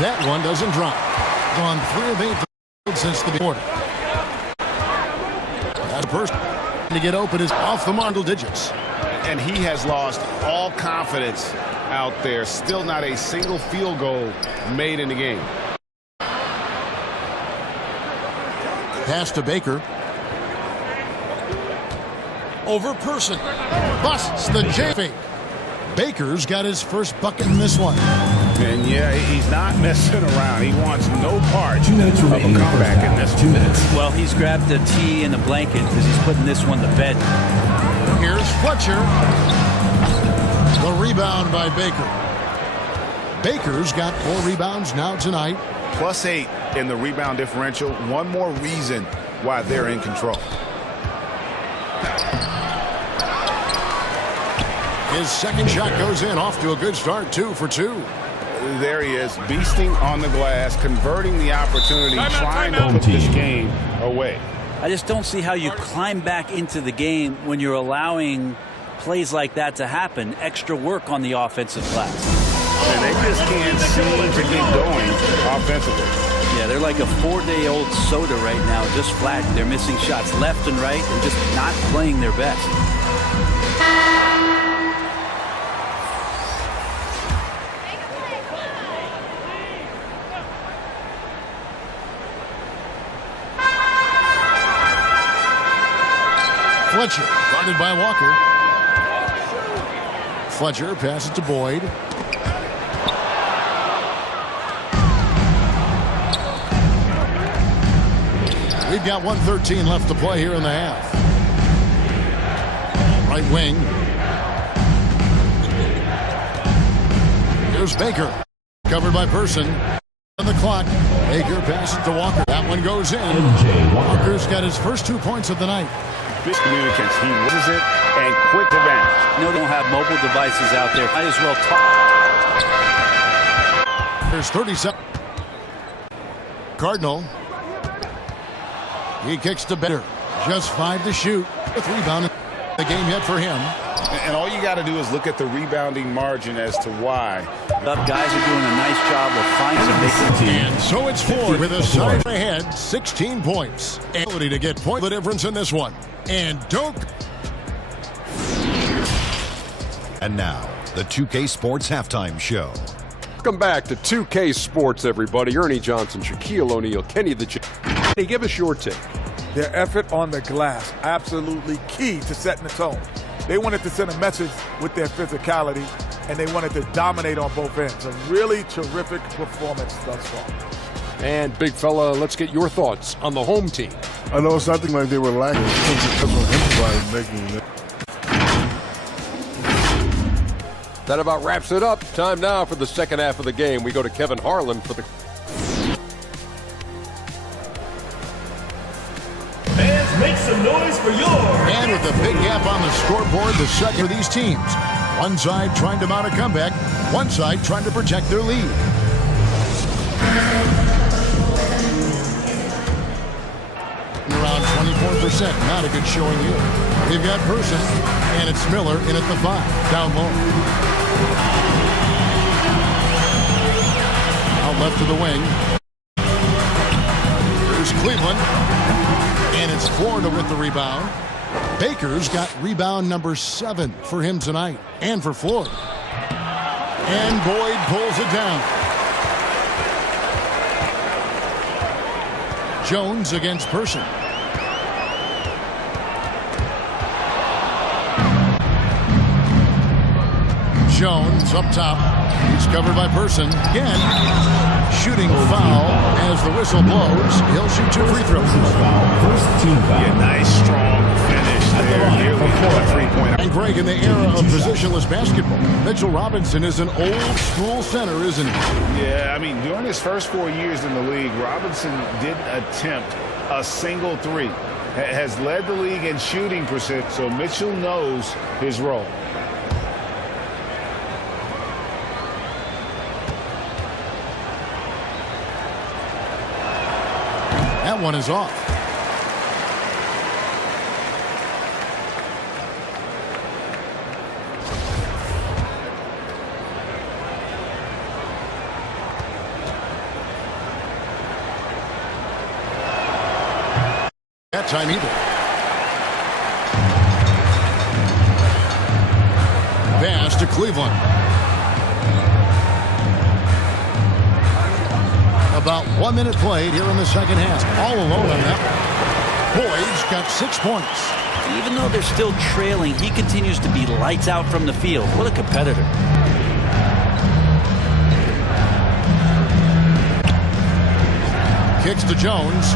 That one doesn't drop. Gone 3 of 8 since the quarter. That person to get open is off the marble digits. And he has lost all confidence out there. Still not a single field goal made in the game. Pass to Baker. Over Person. Busts the J-fake. Baker's got his first bucket in this one. And yeah, he's not messing around. He wants no part of a comeback in this 2 minutes. Well, he's grabbed a tee and a blanket because he's putting this one to bed. Here's Fletcher. The rebound by Baker. Baker's got 4 rebounds now tonight. +8 in the rebound differential. One more reason why they're in control. His second shot goes in, off to a good start, 2 for 2. There he is, beasting on the glass, converting the opportunity, trying to put this game away. I just don't see how you climb back into the game when you're allowing plays like that to happen. Extra work on the offensive glass. And they just can't seem to get going offensively. Yeah, they're like a 4-day-old soda right now, just flat. They're missing shots left and right and just not playing their best. Fletcher, guarded by Walker. Fletcher passes to Boyd. We've got 1:13 left to play here in the half. Right wing. Here's Baker. Covered by Person. On the clock. Baker passes to Walker. That one goes in. Walker's got his first 2 points of the night. Miscommunicates. He loses it and quick advantage. You know, they don't have mobile devices out there. Might as well talk. There's 37. Cardinal. He kicks to Better. Just 5 to shoot. With rebound. The game yet for him. And all you got to do is look at the rebounding margin as to why. The guys are doing a nice job of finding this team. And so it's Ford with a side ahead, 16 points. Ability to get point the difference in this one. And don't. And now, the 2K Sports Halftime Show. Welcome back to 2K Sports, everybody. Ernie Johnson, Shaquille O'Neal, Kenny the J. Hey, give us your take. Their effort on the glass, absolutely key to setting the tone. They wanted to send a message with their physicality, and they wanted to dominate on both ends. A really terrific performance thus far. And, big fella, let's get your thoughts on the home team. I know it's nothing like they were lacking. That's what improvise making it. That about wraps it up. Time now for the second half of the game. We go to Kevin Harlan for the... Fans, make some noise for yours. And with a big gap on the scoreboard, the second of these teams. One side trying to mount a comeback, one side trying to protect their lead. Around 24%, not a good showing here. We've got Person, and it's Miller in at the 5, down low. Out left to the wing. Here's Cleveland. And it's Florida with the rebound. Baker's got rebound number 7 for him tonight and for Florida. And Boyd pulls it down. Jones against Person. Jones up top. He's covered by Person. Again, shooting foul as the whistle blows. He'll shoot 2 free throws. First team foul. Yeah, nice, strong finish there. Nearly a 3-point. And Greg, in the era of positionless basketball, Mitchell Robinson is an old-school center, isn't he? Yeah, I mean, during his first 4 years in the league, Robinson didn't attempt a single 3. Has led the league in shooting percent, so Mitchell knows his role. That one is off. that time either. Pass to Cleveland. About 1 minute played here in the second half. All alone on that one. Boyd's got 6 points. Even though they're still trailing, he continues to be lights out from the field. What a competitor. Kicks to Jones.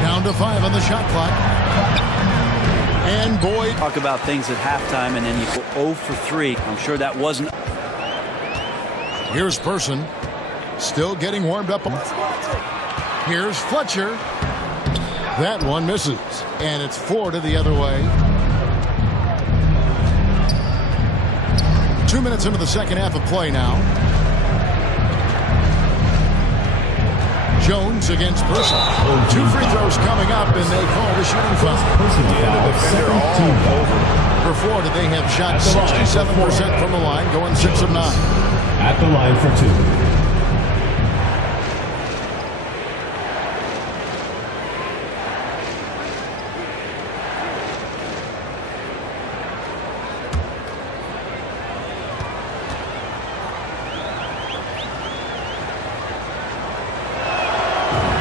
Down to 5 on the shot clock. And Boyd. Talk about things at halftime, and then you go 0 for 3. I'm sure that wasn't. Here's Person. Still getting warmed up. Here's Fletcher. That one misses. And it's 4 to the other way. 2 minutes into the second half of play now. Jones against Person. 2 free throws coming up, and they call the shooting foul. For 4, they have shot 67% from the line, going 6 of 9. At the line for 2.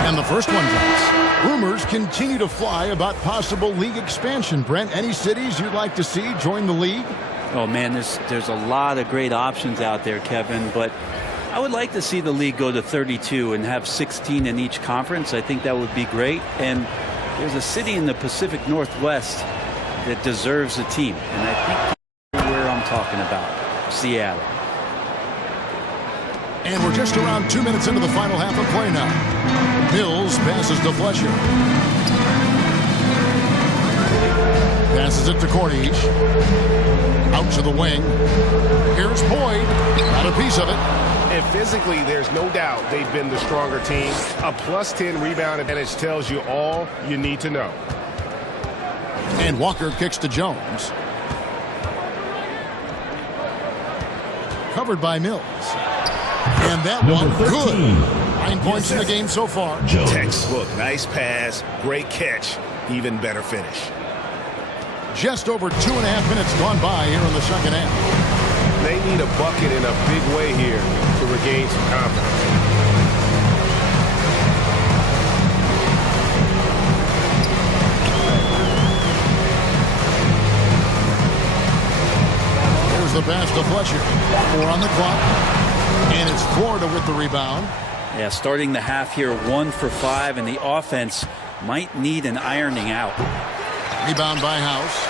And the first one drops. Rumors continue to fly about possible league expansion. Brent, any cities you'd like to see join the league? Oh, man, there's a lot of great options out there, Kevin, but I would like to see the league go to 32 and have 16 in each conference. I think that would be great. And there's a city in the Pacific Northwest that deserves a team, and I think that's where I'm talking about, Seattle. And we're just around 2 minutes into the final half of play now. Mills passes to Fletcher. Passes it to Cordish. Out to the wing. Here's Boyd. Got a piece of it. And physically, there's no doubt they've been the stronger team. A plus 10 rebound advantage tells you all you need to know. And Walker kicks to Jones. Covered by Mills. And that one, good. 9 points in the game so far. Textbook, nice pass, great catch, even better finish. Just over 2.5 minutes gone by here in the second half. They need a bucket in a big way here to regain some confidence. Here's the pass to Fletcher. 4 on the clock. And it's Florida with the rebound. Yeah, starting the half here 1 for 5, and the offense might need an ironing out. Rebound by House.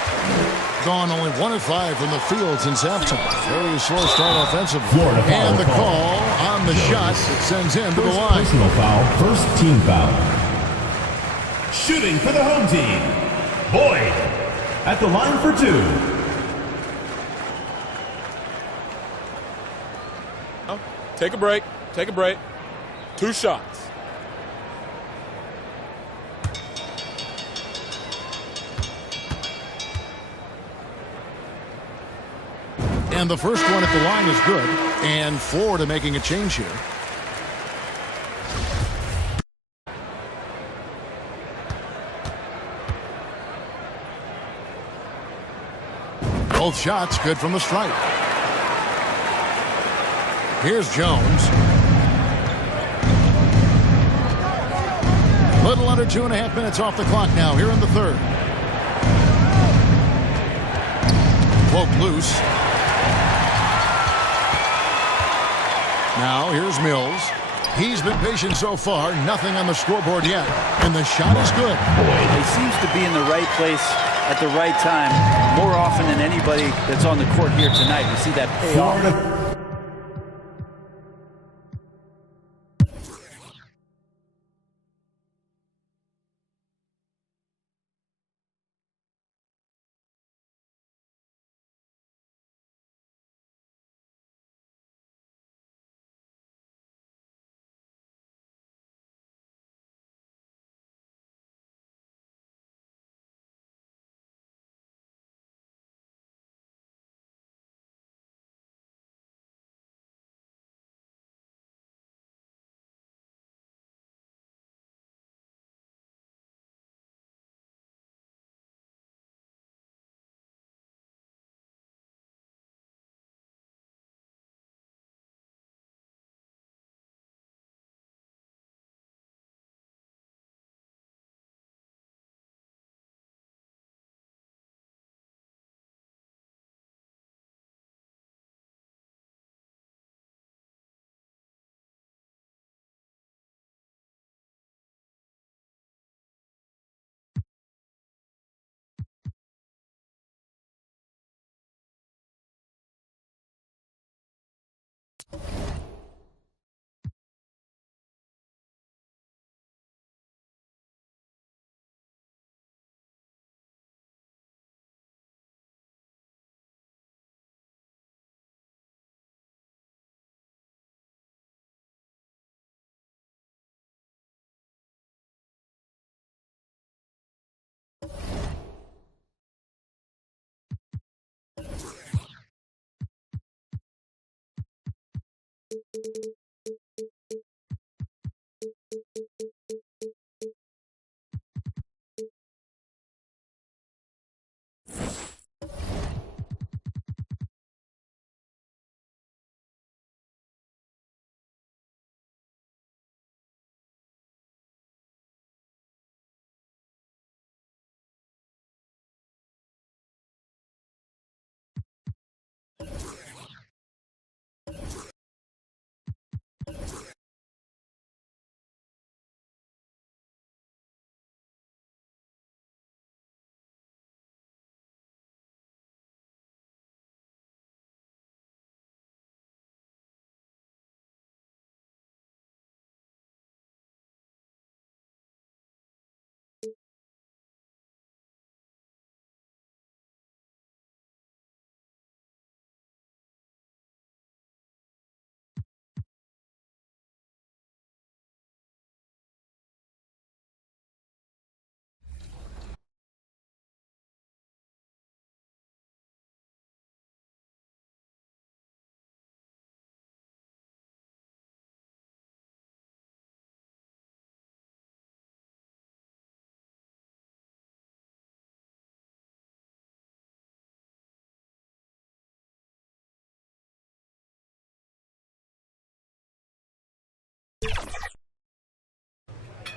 Gone only 1 of 5 from the field since halftime. Very slow start offensively. And the call on the shot that sends him to the line. Personal foul, first team foul. Shooting for the home team, Boyd. At the line for 2. Take a break. Take a break. 2 shots. And the first one at the line is good. And Florida making a change here. Both shots good from the stripe. Here's Jones. Little under 2.5 minutes off the clock now here in the third. Woke loose. Now here's Mills. He's been patient so far. Nothing on the scoreboard yet. And the shot is good. He seems to be in the right place at the right time more often than anybody that's on the court here tonight. You see that pay off.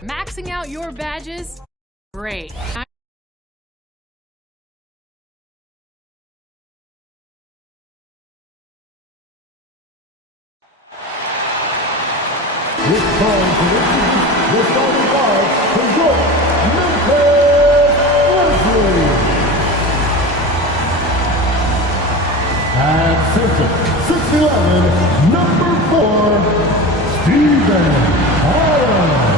Maxing out your badges? Great. And center, 6'11", number 4, Steven Adams.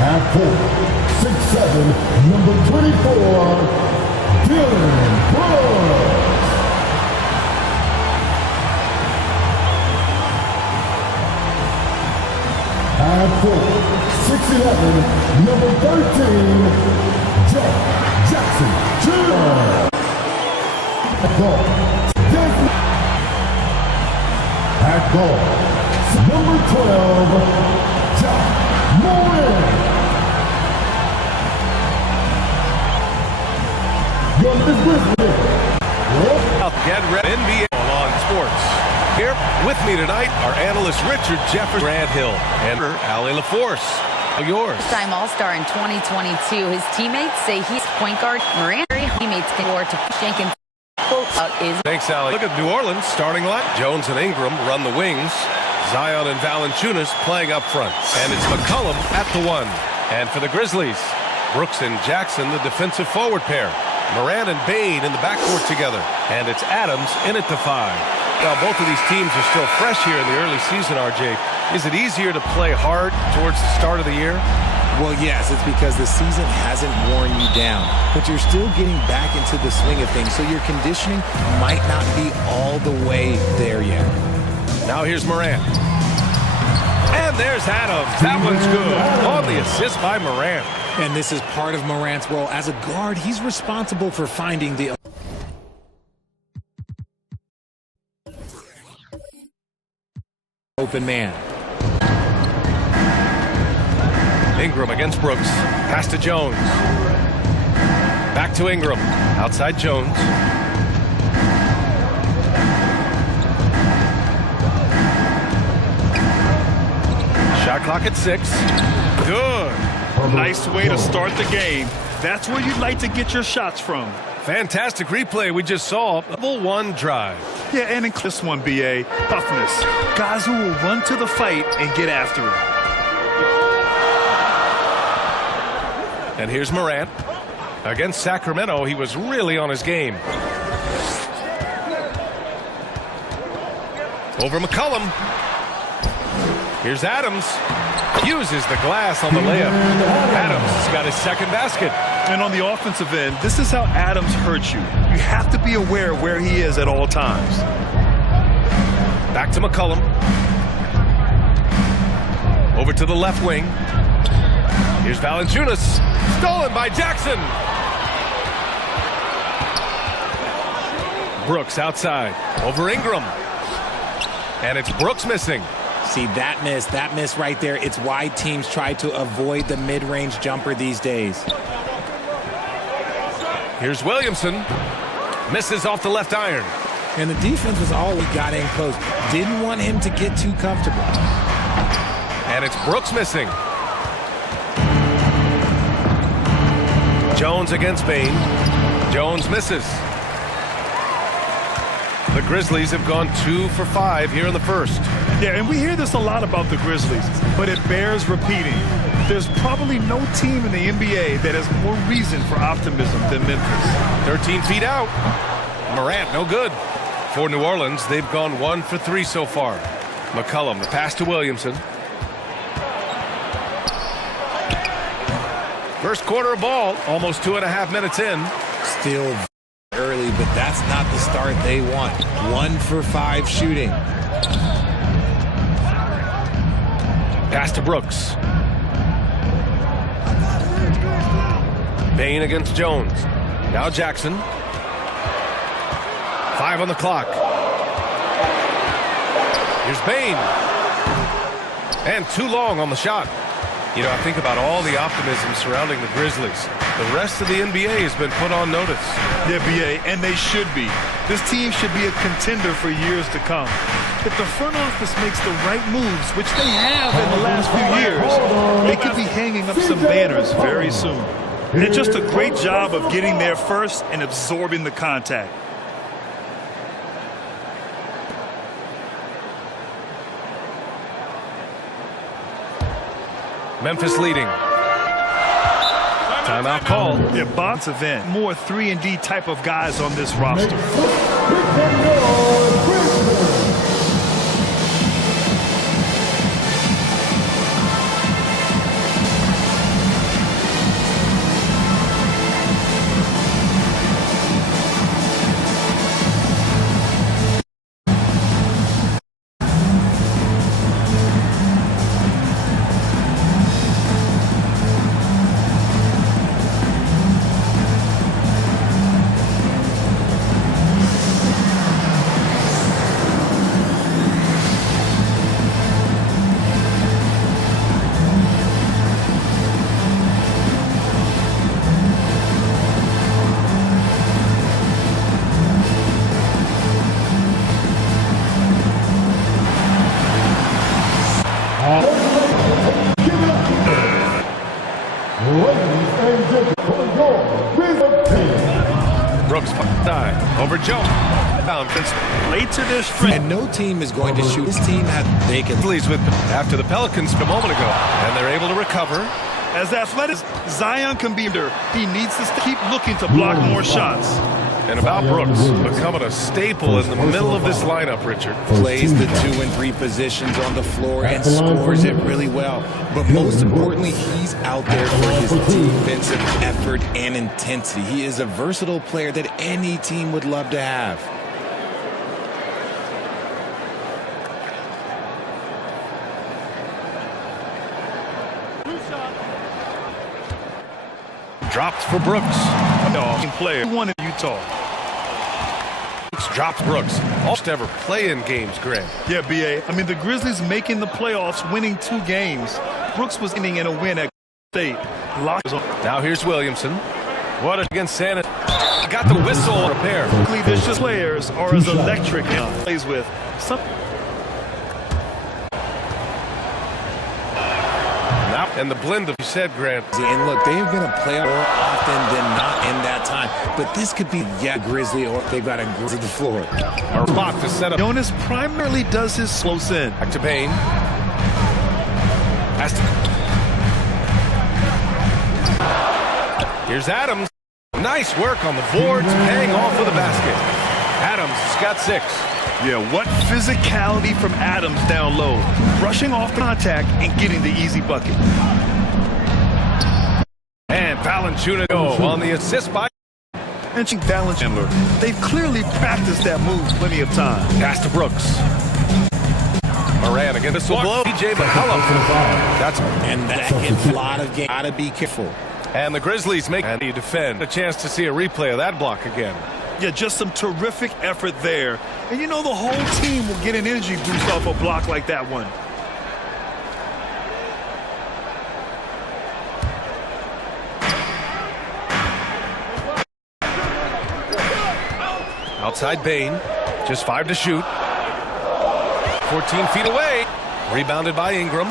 At 4, 6'7", number 24, Dylan Brooks. At 4, 6'11", number 13, Jeff Jackson Jr. At goal, number 12, John Moran. Get ready. NBA on sports. Here with me tonight are analysts Richard Jefferson, Grant Hill, and Allie LaForce. Yours. Time All-Star in 2022. His teammates say he's point guard. Morant teammates can score to Jenkins. Quote out is. Thanks, Allie. Look at New Orleans starting line. Jones and Ingram run the wings. Zion and Valanciunas playing up front. And it's McCollum at the 1. And for the Grizzlies, Brooks and Jackson, the defensive forward pair. Morant and Bane in the backcourt together. And it's Adams in at the 5. Now, both of these teams are still fresh here in the early season, RJ. Is it easier to play hard towards the start of the year? Well, yes, it's because the season hasn't worn you down, but you're still getting back into the swing of things, so your conditioning might not be all the way there yet. Now here's Morant. And there's Adams. That one's good. On the assist by Morant. And this is part of Morant's role. As a guard, he's responsible for finding the open man. Ingram against Brooks. Pass to Jones. Back to Ingram. Outside Jones. Shot clock at 6. Good. Nice way to start the game. That's where you'd like to get your shots from. Fantastic replay we just saw. Level 1 drive. Yeah, and in this one, BA, toughness. Guys who will run to the fight and get after it. And here's Morant. Against Sacramento, he was really on his game. Over McCollum. Here's Adams. Uses the glass on the layup. Adams has got his second basket. And on the offensive end, this is how Adams hurts you. You have to be aware of where he is at all times. Back to McCollum. Over to the left wing. Here's Valanciunas. Stolen by Jackson. Brooks outside. Over Ingram. And it's Brooks missing. See, that miss right there, it's why teams try to avoid the mid-range jumper these days. Here's Williamson. Misses off the left iron. And the defense was all we got in close. Didn't want him to get too comfortable. And it's Brooks missing. Jones against Bane. Jones misses. The Grizzlies have gone 2 for 5 here in the first. Yeah, and we hear this a lot about the Grizzlies, but it bears repeating. There's probably no team in the NBA that has more reason for optimism than Memphis. 13 feet out. Morant, no good. For New Orleans, they've gone 1 for 3 so far. McCollum, the pass to Williamson. First quarter of ball, almost 2.5 minutes in. Still early, but that's not the start they want. 1 for 5 shooting. Pass to Brooks. Bane against Jones. Now Jackson. 5 on the clock. Here's Bane. And too long on the shot. You know, I think about all the optimism surrounding the Grizzlies. The rest of the NBA has been put on notice. Yeah, BA, and they should be. This team should be a contender for years to come. if the front office makes the right moves, which they have in the last few years, they could be hanging up some banners very soon. And just a great job of getting there first and absorbing the contact. Memphis leading. Timeout call. Yeah, Bob's event. More 3-and-D type of guys on this roster. Brooks dive over Jones. Late to this stretch. And no team is going to shoot. This team had vacant leads with after the Pelicans a moment ago, and they're able to recover. As athletic Zion can be there, he needs to keep looking to block more shots. And about Brooks becoming a staple in the middle of this lineup, Richard. Plays the 2 and 3 positions on the floor and scores it really well. But most importantly, he's out there for his defensive effort and intensity. He is a versatile player that any team would love to have. Dropped for Brooks. Player one in Utah. Dropped Brooks. Almost ever play in games, Grant. Yeah, BA. I mean, the Grizzlies making the playoffs, winning 2 games. Brooks was ending in a win at State. Now here's Williamson. What against Santa. Got the whistle repair. There's just players are as electric as plays with. And the blend of you said, Grant. And look, they have been a playoff more often than not in that time. But this could be Grizzly, or they've got a Grizzly the floor. Our spot to set up. Jonas primarily does his close in. Back to Payne. Here's Adams. Nice work on the boards, paying off with a basket. Adams has got 6. Yeah, what physicality from Adams down low. Brushing off the contact and getting the easy bucket. And Valanciunas on the assist by Valanciunas. They've clearly practiced that move plenty of time. Pass to Brooks. Moran again. This will blow. DJ McCollum. And that gets a lot of game. Gotta be careful. And the Grizzlies make and you defend. A chance to see a replay of that block again. Yeah, just some terrific effort there. And you know the whole team will get an energy boost off a block like that one. Outside Bane. Just 5 to shoot. 14 feet away. Rebounded by Ingram.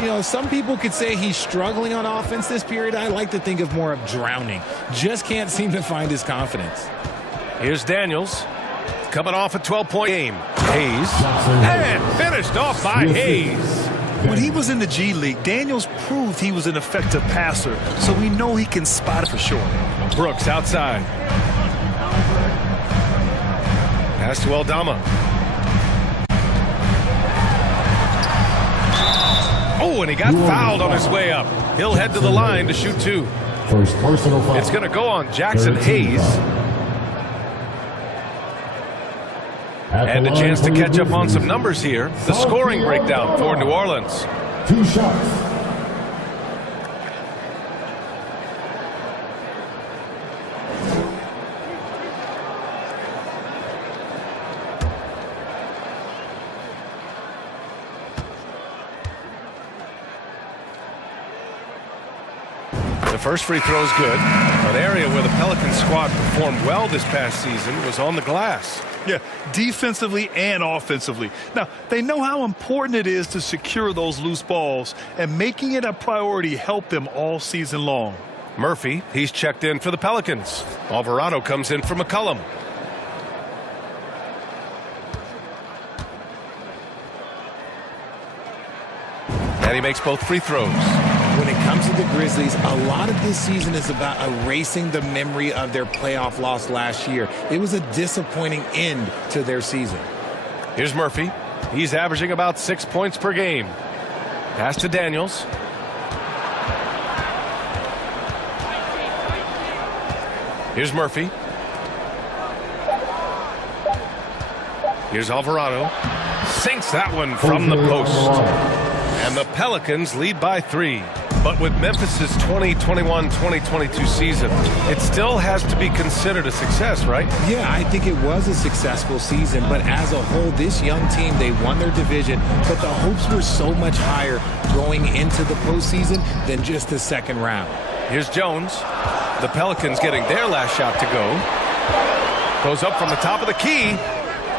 You know, some people could say he's struggling on offense this period. I like to think of more of drowning. Just can't seem to find his confidence. Here's Daniels. Coming off a 12-point game. Hayes. And finished off by Hayes. When he was in the G League, Daniels proved he was an effective passer, so we know he can spot it for sure. Brooks outside. Pass to Aldama. Oh, and he got fouled on his way up. He'll head to the line to shoot 2. First personal foul. It's going to go on Jackson Hayes. And a chance to catch up on some numbers here. The scoring breakdown for New Orleans. 2 shots. The first free throw is good. An area where the Pelicans squad performed well this past season was on the glass. Yeah, defensively and offensively. Now, they know how important it is to secure those loose balls, and making it a priority helped them all season long. Murphy, he's checked in for the Pelicans. Alvarado comes in for McCollum. And he makes both free throws. When it comes to the Grizzlies, a lot of this season is about erasing the memory of their playoff loss last year. It was a disappointing end to their season. Here's Murphy. He's averaging about 6 points per game. Pass to Daniels. Here's Murphy. Here's Alvarado. Sinks that one from the post. And the Pelicans lead by 3. But with Memphis' 2021-2022 season, it still has to be considered a success, right? Yeah, I think it was a successful season. But as a whole, this young team, they won their division. But the hopes were so much higher going into the postseason than just the second round. Here's Jones. The Pelicans getting their last shot to go. Goes up from the top of the key.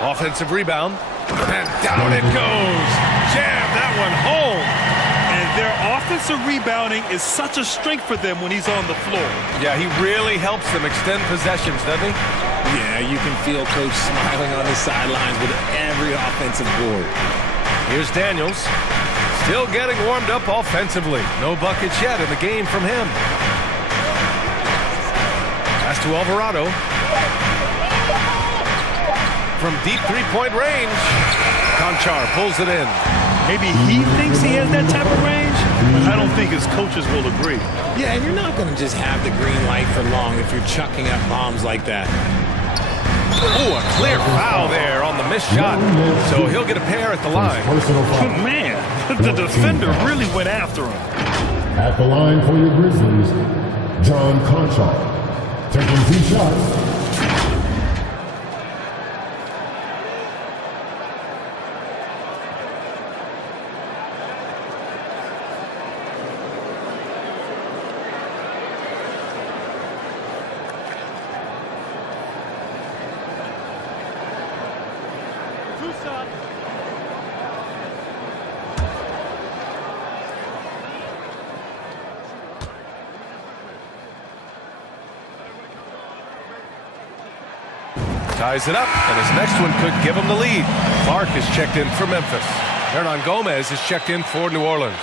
Offensive rebound. And down it goes. Jam that one home. And their offensive rebounding is such a strength for them when he's on the floor. Yeah, he really helps them extend possessions, doesn't he? Yeah, you can feel Coach smiling on the sidelines with every offensive board. Here's Daniels. Still getting warmed up offensively. No buckets yet in the game from him. Pass to Alvarado. From deep three-point range, Conchar pulls it in. Maybe he thinks he has that type of range, but I don't think his coaches will agree. Yeah, and you're not going to just have the green light for long if you're chucking up bombs like that. Oh, a clear foul there on the missed shot. So he'll get a pair at the line. Oh, man, the defender really went after him. At the line for your Grizzlies, John Conchar. Taking 2 shots. Ties it up, and his next one could give him the lead. Clark is checked in for Memphis. Hernan Gomez is checked in for New Orleans.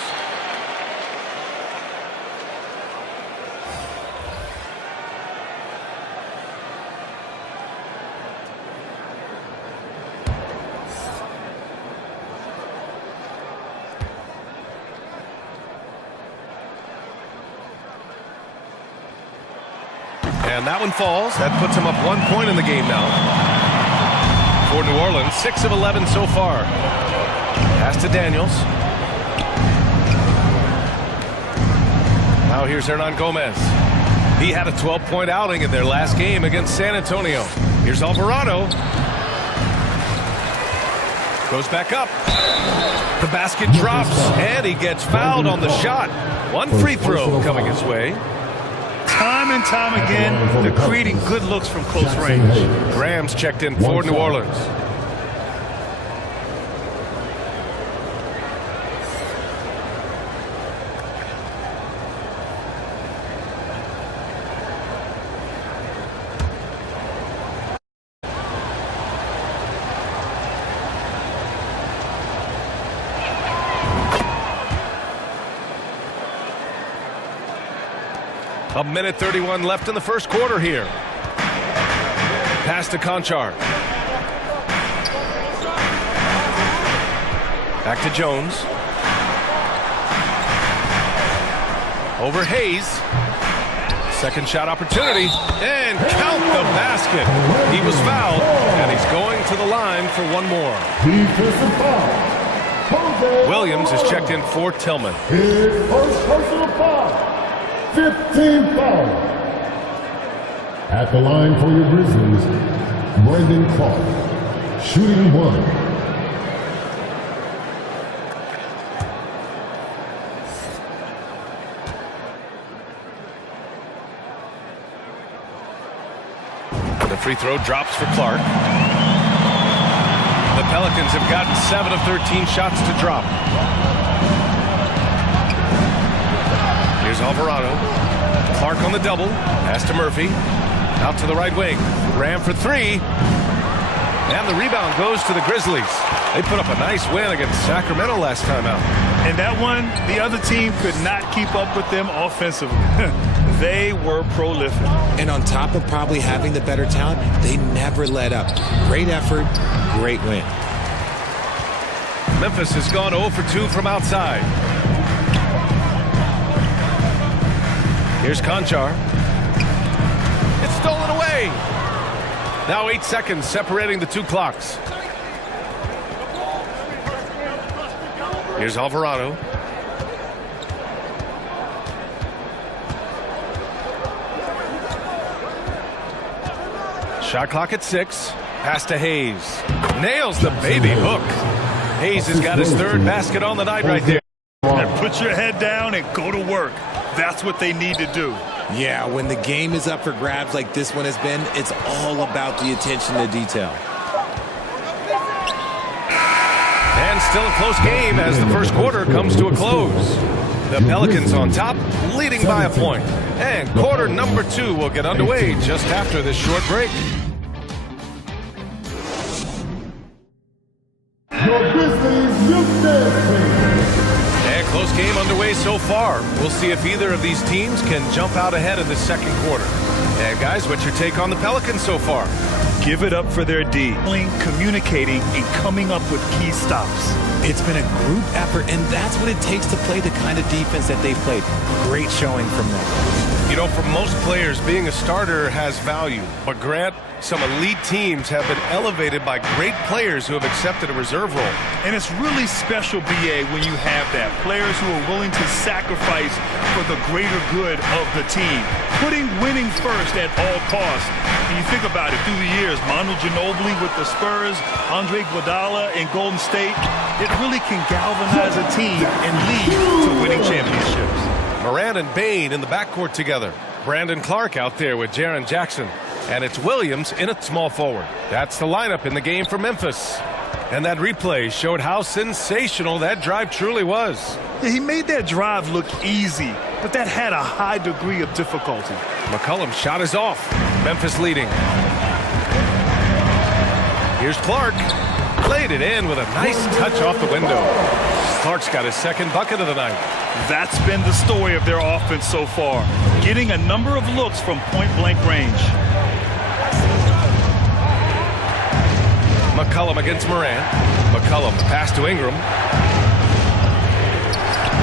And that one falls. That puts him up 1 point in the game now. For New Orleans, 6 of 11 so far. Pass to Daniels. Now here's Hernan Gomez. He had a 12-point outing in their last game against San Antonio. Here's Alvarado. Goes back up. The basket drops, and he gets fouled on the shot. One free throw coming his way. Time and time again, they're creating good looks from close range. Graham's checked in for New Orleans. A minute 31 left in the first quarter here. Pass to Conchar. Back to Jones. Over Hayes. Second shot opportunity. And count the basket. He was fouled, and he's going to the line for one more. Defensive foul. Williams is checked in for Tillman. His first personal foul. 15 foul. At the line for your Grizzlies, Brandon Clark. Shooting 1. The free throw drops for Clark. Pelicans have gotten 7 of 13 shots to drop. Here's Alvarado. Clark on the double. Pass to Murphy. Out to the right wing. Ram for three. And the rebound goes to the Grizzlies. They put up a nice win against Sacramento last time out. And that one, the other team could not keep up with them offensively. They were prolific. And on top of probably having the better talent, they never let up. Great effort, great win. Memphis has gone 0 for 2 from outside. Here's Conchar. It's stolen away. Now 8 seconds separating the two clocks. Here's Alvarado. Shot clock at 6. Pass to Hayes. Nails the baby hook. Hayes has got his third basket on the night right there. And put your head down and go to work. That's what they need to do. Yeah, when the game is up for grabs like this one has been, it's all about the attention to detail. And still a close game as the first quarter comes to a close. The Pelicans on top, leading by a point. And quarter number 2 will get underway just after this short break. Your Grizzlies, And close game underway so far. We'll see if either of these teams can jump out ahead in the second quarter. And guys, what's your take on the Pelicans so far? Give it up for their D. Communicating and coming up with key stops. It's been a group effort, and that's what it takes to play the kind of defense that they've played. Great showing from them. You know, for most players, being a starter has value. But Grant, some elite teams have been elevated by great players who have accepted a reserve role. And it's really special, BA, when you have that. Players who are willing to sacrifice for the greater good of the team. Putting winning first at all costs. And you think about it, through the years, Manu Ginobili with the Spurs, Andre Iguodala in Golden State, it really can galvanize a team and lead to winning championships. Morant and Bane in the backcourt together. Brandon Clark out there with Jaren Jackson. And it's Williams in at small forward. That's the lineup in the game for Memphis. And that replay showed how sensational that drive truly was. Yeah, he made that drive look easy, but that had a high degree of difficulty. McCollum's shot is off. Memphis leading. Here's Clark. Played it in with a nice touch off the window. Clark's got his second bucket of the night. That's been the story of their offense so far. Getting a number of looks from point-blank range. McCollum against Morant. McCollum pass to Ingram.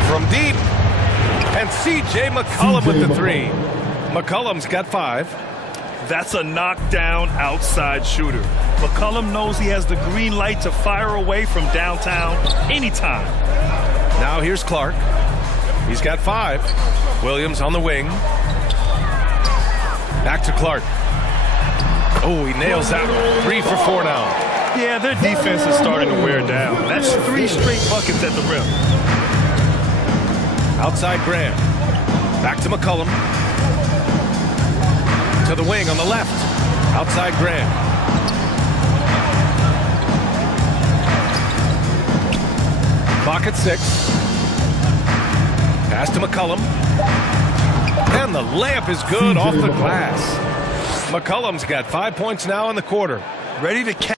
From deep. And C.J. McCollum with the three. McCollum's got 5. That's a knockdown outside shooter. McCollum knows he has the green light to fire away from downtown anytime. Now here's Clark. He's got 5. Williams on the wing. Back to Clark. Oh, he nails that one. 3 for 4 now. Yeah, their defense is starting to wear down. That's 3 straight buckets at the rim. Outside Graham. Back to McCollum. To the wing on the left. Outside Graham. Clock at 6. Pass to McCollum. And the layup is good off the glass. McCollum's got 5 points now in the quarter. Ready to catch.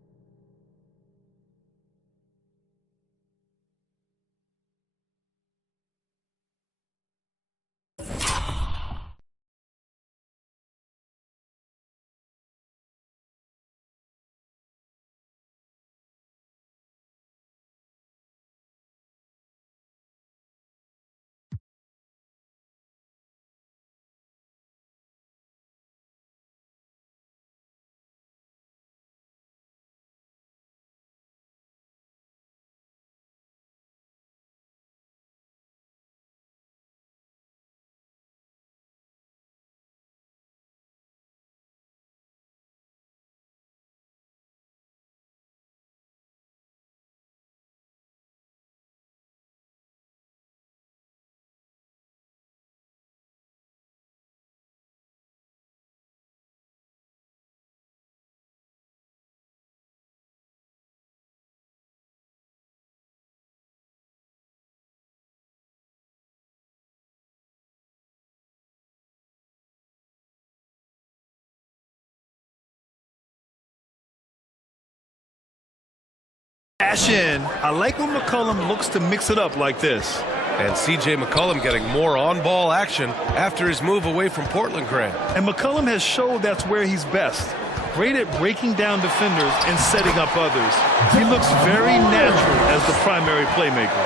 Cash in. I like when McCollum looks to mix it up like this. And C.J. McCollum getting more on-ball action after his move away from Portland, Grant. And McCollum has showed that's where he's best. Great at breaking down defenders and setting up others. He looks very natural as the primary playmaker.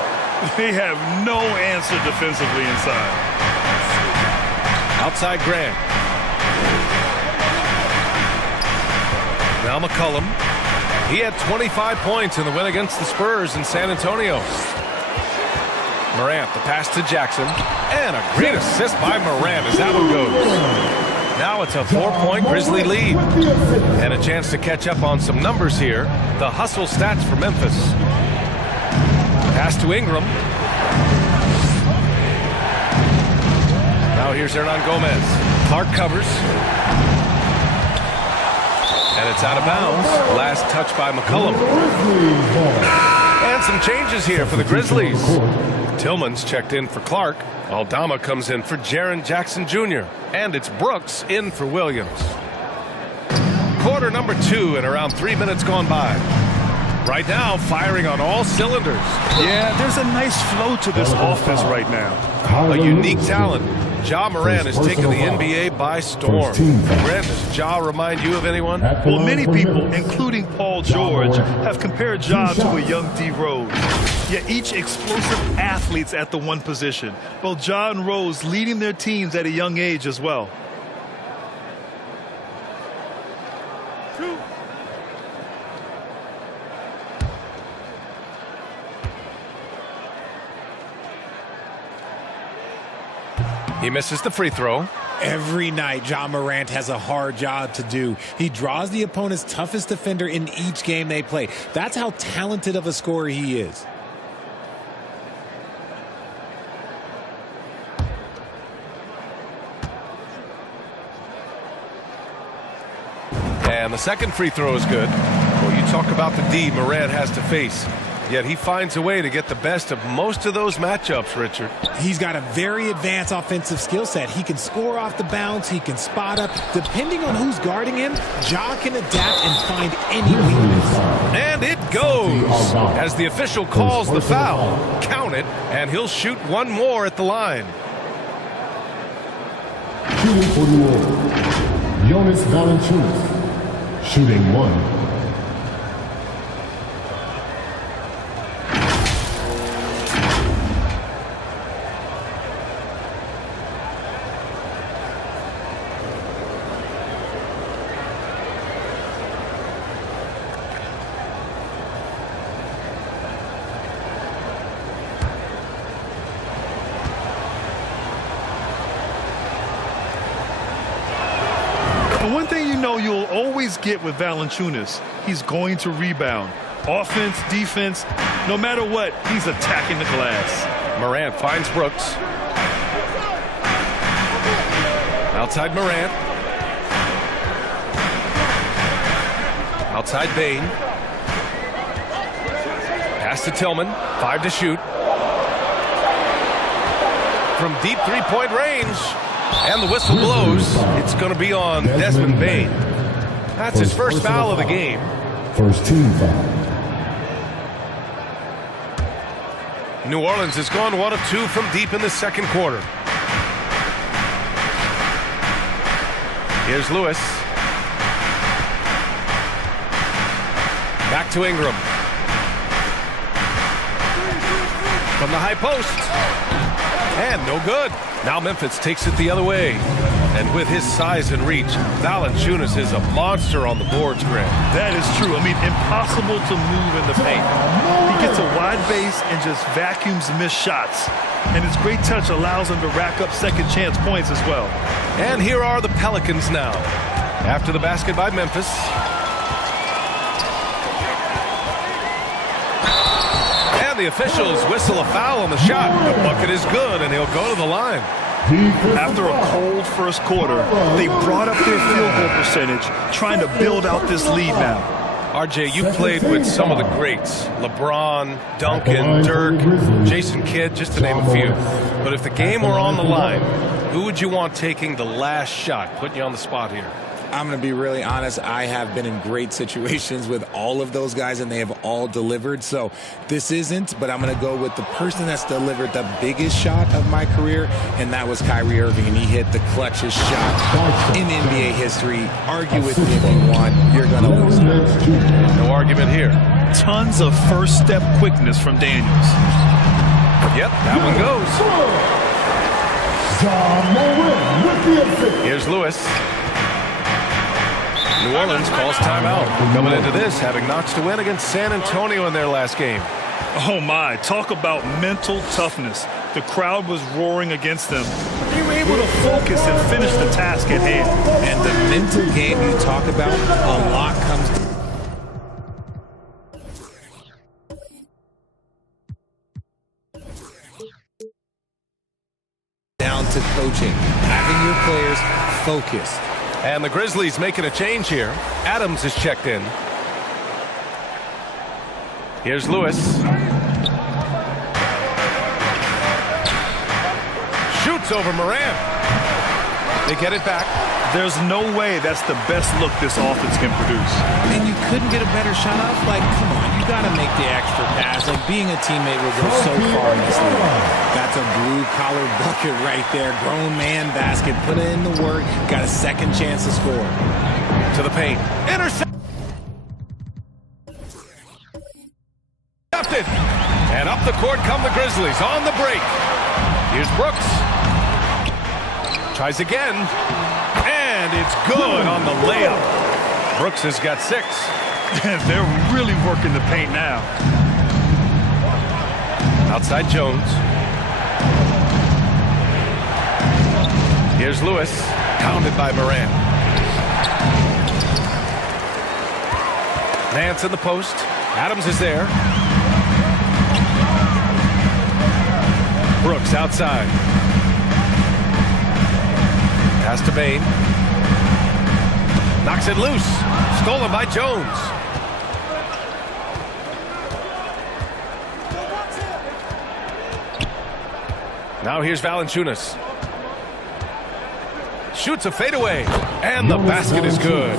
They have no answer defensively inside. Outside Grant. Now McCollum. He had 25 points in the win against the Spurs in San Antonio. Morant, the pass to Jackson. And a great assist by Morant as that one goes. Now it's a 4-point Grizzly lead. And a chance to catch up on some numbers here. The hustle stats for Memphis. Pass to Ingram. Now here's Hernan Gomez. Clark covers. And it's out of bounds. Last touch by McCollum. And some changes here for the Grizzlies. Tillman's checked in for Clark. Aldama comes in for Jaren Jackson Jr. And it's Brooks in for Williams. Quarter number 2 and around 3 minutes gone by. Right now, firing on all cylinders. Yeah, there's a nice flow to this offense right now. A unique talent. Ja Morant has taken the NBA by storm. Grant, does Ja remind you of anyone? Well, many people, including Paul George, have compared Ja to a young D. Rose. Yet each explosive athletes at the one position. Both Ja and Rose leading their teams at a young age as well. He misses the free throw. Every night, Ja Morant has a hard job to do. He draws the opponent's toughest defender in each game they play. That's how talented of a scorer he is. And the second free throw is good. Well, you talk about the D Morant has to face. Yet he finds a way to get the best of most of those matchups, Richard. He's got a very advanced offensive skill set. He can score off the bounce. He can spot up. Depending on who's guarding him, Ja can adapt and find any weakness. And it goes. As the official calls the foul, count it, and he'll shoot one more at the line. Shooting for New Orleans, Jonas Valanciunas. Shooting 1. One thing you know you'll always get with Valanciunas, he's going to rebound. Offense, defense, no matter what, he's attacking the glass. Morant finds Brooks. Outside Morant. Outside Bane. Pass to Tillman. 5 to shoot. From deep three-point range. And the whistle blows. It's going to be on Desmond Bane. That's his first foul of the game. First team foul. New Orleans has gone 1 of 2 from deep in the second quarter. Here's Lewis. Back to Ingram. From the high post. And no good. Now Memphis takes it the other way. And with his size and reach, Valanciunas is a monster on the boards, Grant. That is true. I mean, impossible to move in the paint. He gets a wide base and just vacuums missed shots. And his great touch allows him to rack up second chance points as well. And here are the Pelicans now. After the basket by Memphis. And the officials whistle a foul on the shot. The bucket is good, and he'll go to the line. After a cold first quarter, they brought up their field goal percentage, trying to build out this lead now. RJ, you played with some of the greats. LeBron, Duncan, Dirk, Jason Kidd, just to name a few. But if the game were on the line, who would you want taking the last shot? Putting you on the spot here. I'm going to be really honest. I have been in great situations with all of those guys, and they have all delivered. So this isn't, but I'm going to go with the person that's delivered the biggest shot of my career, and that was Kyrie Irving, and he hit the clutchest shot in NBA history. Argue with me if you want. You're going to lose. No argument here. Tons of first step quickness from Daniels. Yep, that one goes. Here's Lewis. New Orleans calls timeout. Coming into this, having notched a win against San Antonio in their last game. Oh my, talk about mental toughness. The crowd was roaring against them. They were able to focus and finish the task at hand. And the mental game you talk about, a lot comes down to coaching, having your players focused. And the Grizzlies making a change here. Adams is checked in. Here's Lewis. Shoots over Moran. They get it back. There's no way that's the best look this offense can produce. And you couldn't get a better shot off? Like, come on, you got to make the extra pass. Like, being a teammate will go so far in this league. That's a blue-collar bucket right there. Grown man basket. Put in the work. Got a second chance to score. To the paint. Intercepted. And up the court come the Grizzlies on the break. Here's Brooks. Tries again. And it's good on the layup. Brooks has got 6. They're really working the paint now. Outside Jones. Here's Lewis. Pounded by Moran. Nance in the post. Adams is there. Brooks outside. Pass to Bane. Knocks it loose. Stolen by Jones. Now here's Valanciunas. Shoots a fadeaway. And the basket is good.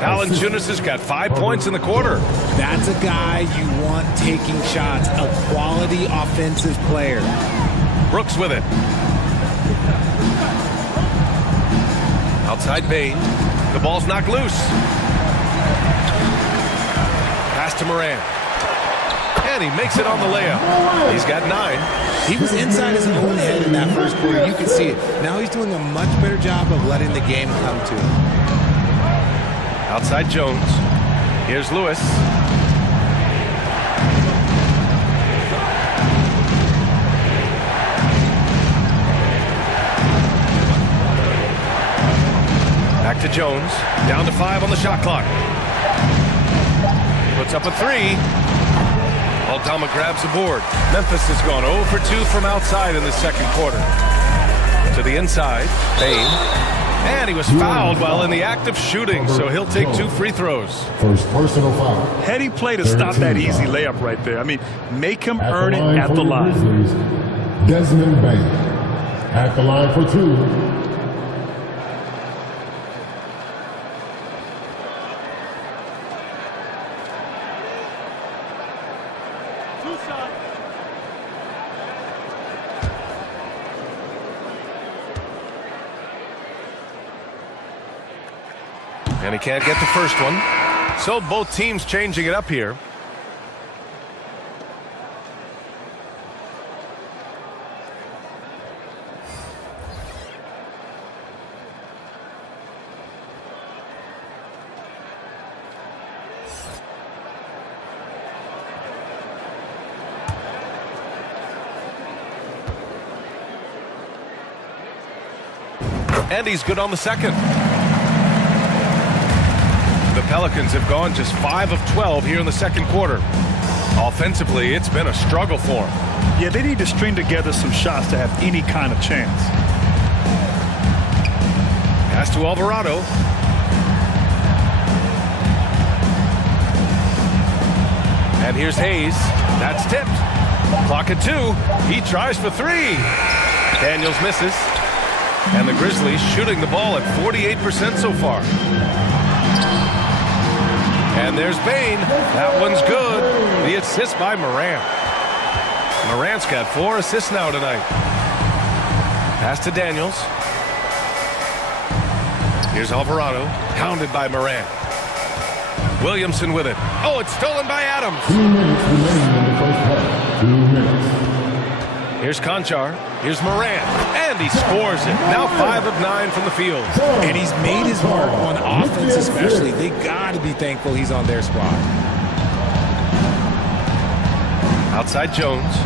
Valanciunas has got 5 points in the quarter. That's a guy you want taking shots. A quality offensive player. Brooks with it. Outside Bane. The ball's knocked loose. Pass to Moran. And he makes it on the layup. He's got 9. He was inside his own head in that first quarter. You can see it. Now he's doing a much better job of letting the game come to him. Outside Jones. Here's Lewis. Back to Jones. Down to 5 on the shot clock. Puts up a 3. Aldama grabs a board. Memphis has gone 0 for 2 from outside in the second quarter. To the inside. Bane. And he was fouled while in the act of shooting, so he'll take 2 free throws. First personal foul. Heady play to stop that easy layup right there. I mean, make him earn it at the line. Grizzlies, Desmond Bane. At the line for 2. And he can't get the first one. So both teams changing it up here. And he's good on the second. The Pelicans have gone just 5 of 12 here in the second quarter. Offensively, it's been a struggle for them. Yeah, they need to string together some shots to have any kind of chance. Pass to Alvarado. And here's Hayes. That's tipped. Clock at 2. He tries for 3. Daniels misses. And the Grizzlies shooting the ball at 48% so far. And there's Bane. That one's good. The assist by Morant. Morant's got 4 assists now tonight. Pass to Daniels. Here's Alvarado, hounded by Morant. Williamson with it. Oh, it's stolen by Adams. 2 minutes remaining in the first half. 2 minutes. Here's Conchar. Here's Morant. And he scores it. Now 5 of 9 from the field. And he's made his mark on offense especially. They got to be thankful he's on their squad. Outside Jones.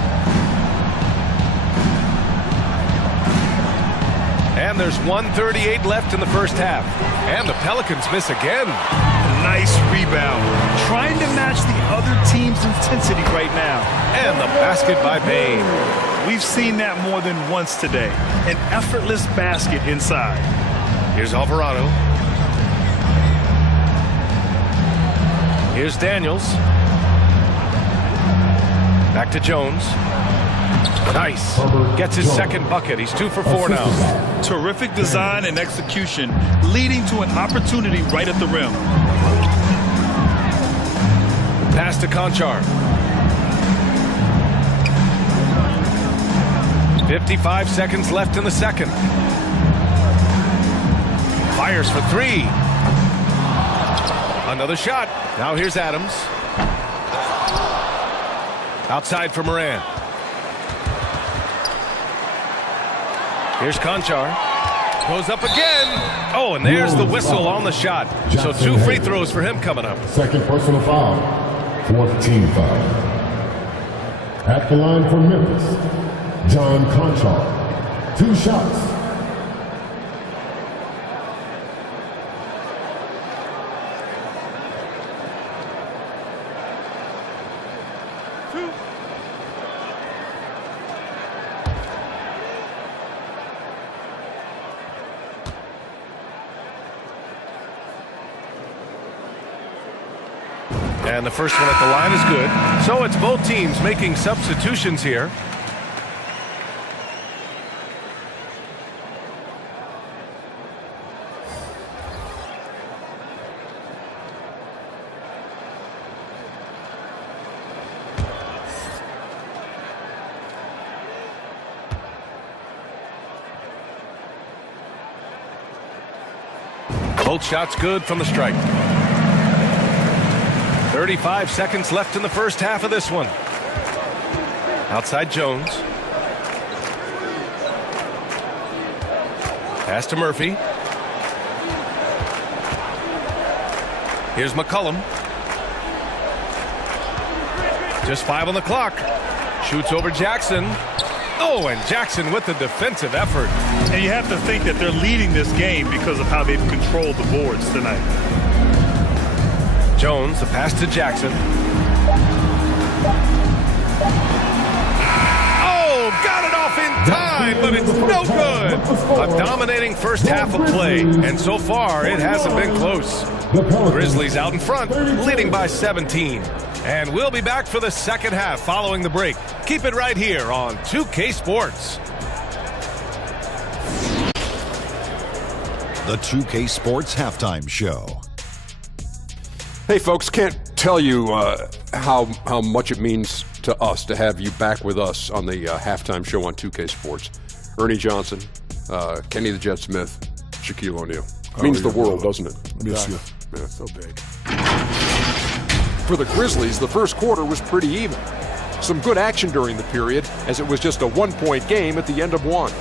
And there's 1:38 left in the first half. And the Pelicans miss again. Nice rebound. Trying to match the other team's intensity right now. And the basket by Bane. We've seen that more than once today. An effortless basket inside. Here's Alvarado. Here's Daniels. Back to Jones. Nice. Gets his second bucket. He's 2 for 4 now. Terrific design and execution, leading to an opportunity right at the rim. Pass to Conchar. 55 seconds left in the second. Fires for 3. Another shot. Now here's Adams. Outside for Morant. Here's Conchar. Goes up again. Oh, and there's the whistle on the shot. So 2 free throws for him coming up. Second personal foul. 4th team foul. At the line for Memphis, John Conchar. 2 shots. And the first one at the line is good. So it's both teams making substitutions here. Both shots good from the strike. 35 seconds left in the first half of this one. Outside Jones. Pass to Murphy. Here's McCollum. Just 5 on the clock. Shoots over Jackson. Oh, and Jackson with the defensive effort. And you have to think that they're leading this game because of how they've controlled the boards tonight. Jones, the pass to Jackson. Oh, got it off in time, but it's no good. A dominating first half of play, and so far it hasn't been close. Grizzlies out in front, leading by 17. And we'll be back for the second half following the break. Keep it right here on 2K Sports. The 2K Sports Halftime Show. Hey, folks, can't tell you how much it means to us to have you back with us on the halftime show on 2K Sports. Ernie Johnson, Kenny the Jet Smith, Shaquille O'Neal. Means the world, doesn't it? Miss you. Yeah. So big. For the Grizzlies, the first quarter was pretty even. Some good action during the period, as it was just a 1-point game at the end of one.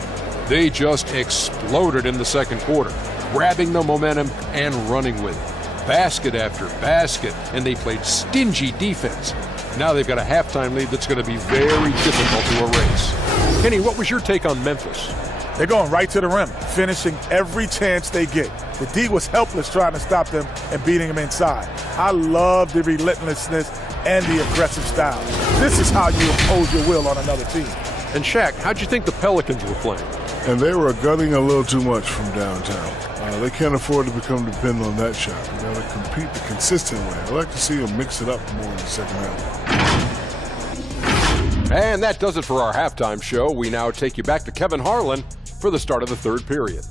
They just exploded in the second quarter, grabbing the momentum and running with it. Basket after basket, and they played stingy defense. Now they've got a halftime lead that's going to be very difficult to erase. Kenny, what was your take on Memphis? They're going right to the rim, finishing every chance they get. The D was helpless trying to stop them and beating them inside. I love the relentlessness and the aggressive style. This is how you impose your will on another team. And Shaq, how'd you think the Pelicans were playing? And they were gunning a little too much from downtown. They can't afford to become dependent on that shot. They got to compete the consistent way. I'd like to see them mix it up more in the second half. And that does it for our halftime show. We now take you back to Kevin Harlan for the start of the third period.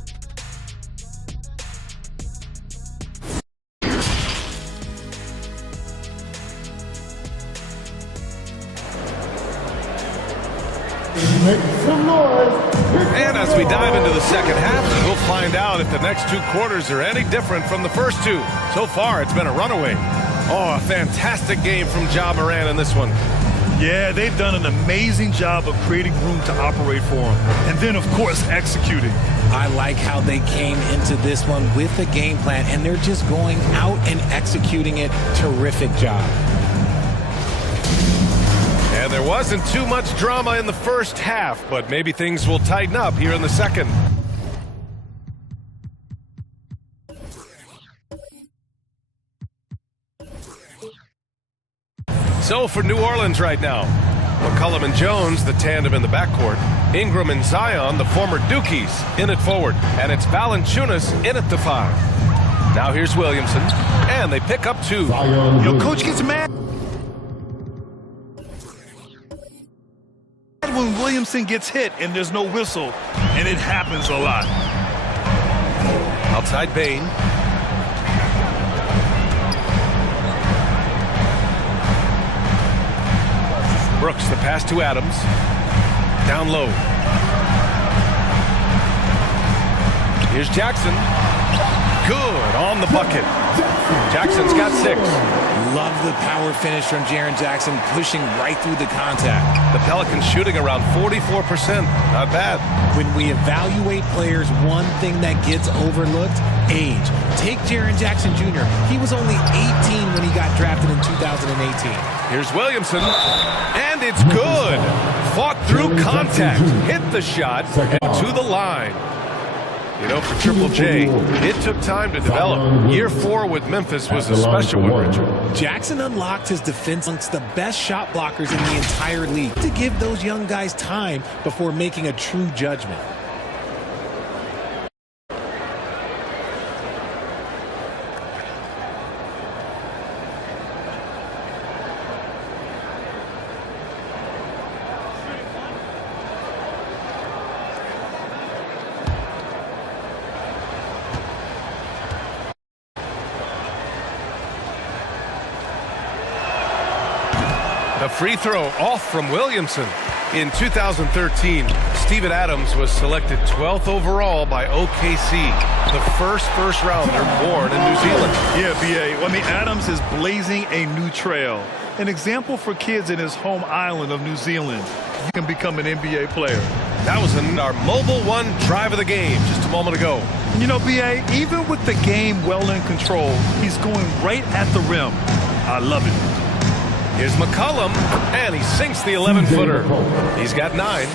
Make some noise. And as we dive into the second half, we'll find out if the next two quarters are any different from the first two. So far, it's been a runaway. Oh, a fantastic game from Ja Morant in this one. Yeah, they've done an amazing job of creating room to operate for him. And then, of course, executing. I like how they came into this one with a game plan, and they're just going out and executing it. Terrific job. And there wasn't too much drama in the first half, but maybe things will tighten up here in the second. So for New Orleans right now, McCollum and Jones, the tandem in the backcourt. Ingram and Zion, the former Dukies, in it forward. And it's Valanciunas in at the 5. Now here's Williamson, and they pick up 2. Your coach gets mad when Williamson gets hit and there's no whistle, and it happens a lot. Outside Bane. Brooks, the pass to Adams. Down low. Here's Jackson. Good on the bucket. Jackson's got 6. Love the power finish from Jaren Jackson, pushing right through the contact. The Pelicans shooting around 44%. Not bad. When we evaluate players, one thing that gets overlooked, age. Take Jaren Jackson Jr. He was only 18 when he got drafted in 2018. Here's Williamson, and it's good. Fought through contact, hit the shot, and to the line. You know, for Triple J, it took time to develop. Year 4 with Memphis was a special one, Richard. Jackson unlocked his defense amongst the best shot blockers in the entire league to give those young guys time before making a true judgment. A free throw off from Williamson. In 2013, Steven Adams was selected 12th overall by OKC, the first rounder born in New Zealand. Yeah, B.A. I mean, Adams is blazing a new trail. An example for kids in his home island of New Zealand. You can become an NBA player. That was in our Mobile One drive of the game just a moment ago. You know, B.A., even with the game well in control, he's going right at the rim. I love it. Here's McCollum, and he sinks the 11-footer. He's got 9.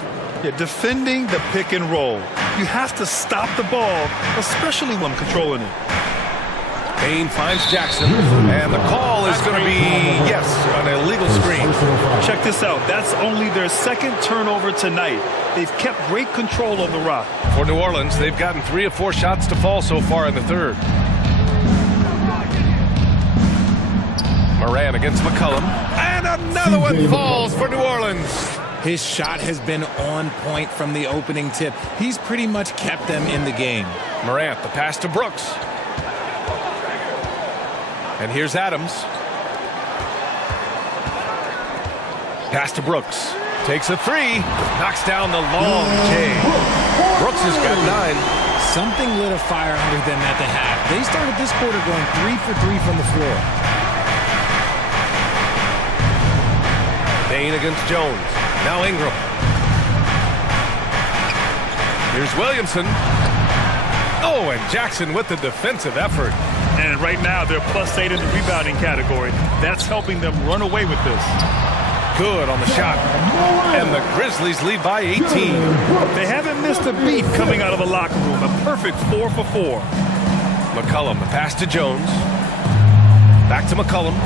Yeah, defending the pick and roll. You have to stop the ball, especially when controlling it. Bane finds Jackson, and the call is going to be, yes, an illegal screen. Check this out. That's only their second turnover tonight. They've kept great control of the rock. For New Orleans, they've gotten 3 of 4 shots to fall so far in the third. Morant against McCollum, and another one falls for New Orleans. His shot has been on point from the opening tip. He's pretty much kept them in the game. Morant, the pass to Brooks. And here's Adams. Pass to Brooks. Takes a 3. Knocks down the long J. Brooks has got 9. Something lit a fire under them at the half. They started this quarter going 3 for 3 from the floor. Bane against Jones. Now Ingram. Here's Williamson. Oh, and Jackson with the defensive effort. And right now, they're +8 in the rebounding category. That's helping them run away with this. Good on the shot. And the Grizzlies lead by 18. They haven't missed a beat coming out of the locker room. A perfect 4 for 4. McCollum, the pass to Jones. Back to McCollum.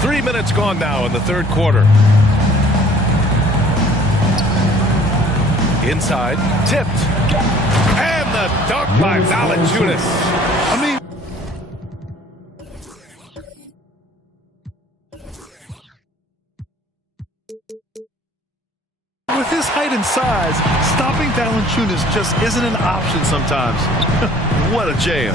3 minutes gone now in the third quarter. Inside, tipped. And the dunk by Valanciunas. I mean, height and size, stopping Valanciunas just isn't an option sometimes. What a jam.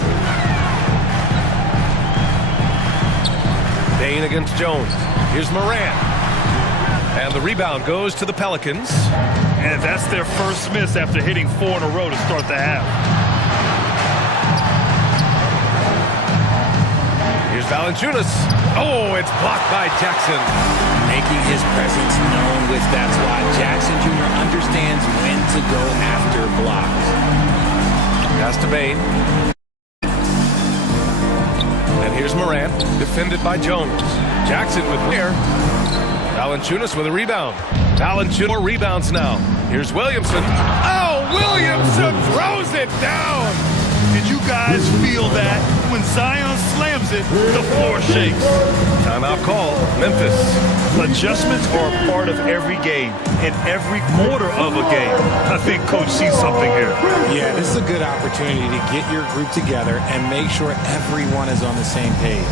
Bane against Jones. Here's Morant. And the rebound goes to the Pelicans. And that's their first miss after hitting 4 in a row to start the half. Here's Valanciunas. Oh, it's blocked by Jackson. Making his presence known with that squad. Jackson Jr. understands when to go after blocks. Pass to Bane. And here's Morant, defended by Jones. Jackson with Weir. Valanciunas with a rebound. Valanciunas 4 rebounds now. Here's Williamson. Oh, Williamson throws it down. Did you guys feel that? When Zion slams it, the floor shakes. Timeout call, Memphis. Adjustments are a part of every game, in every quarter of a game. I think Coach sees something here. Yeah, this is a good opportunity to get your group together and make sure everyone is on the same page.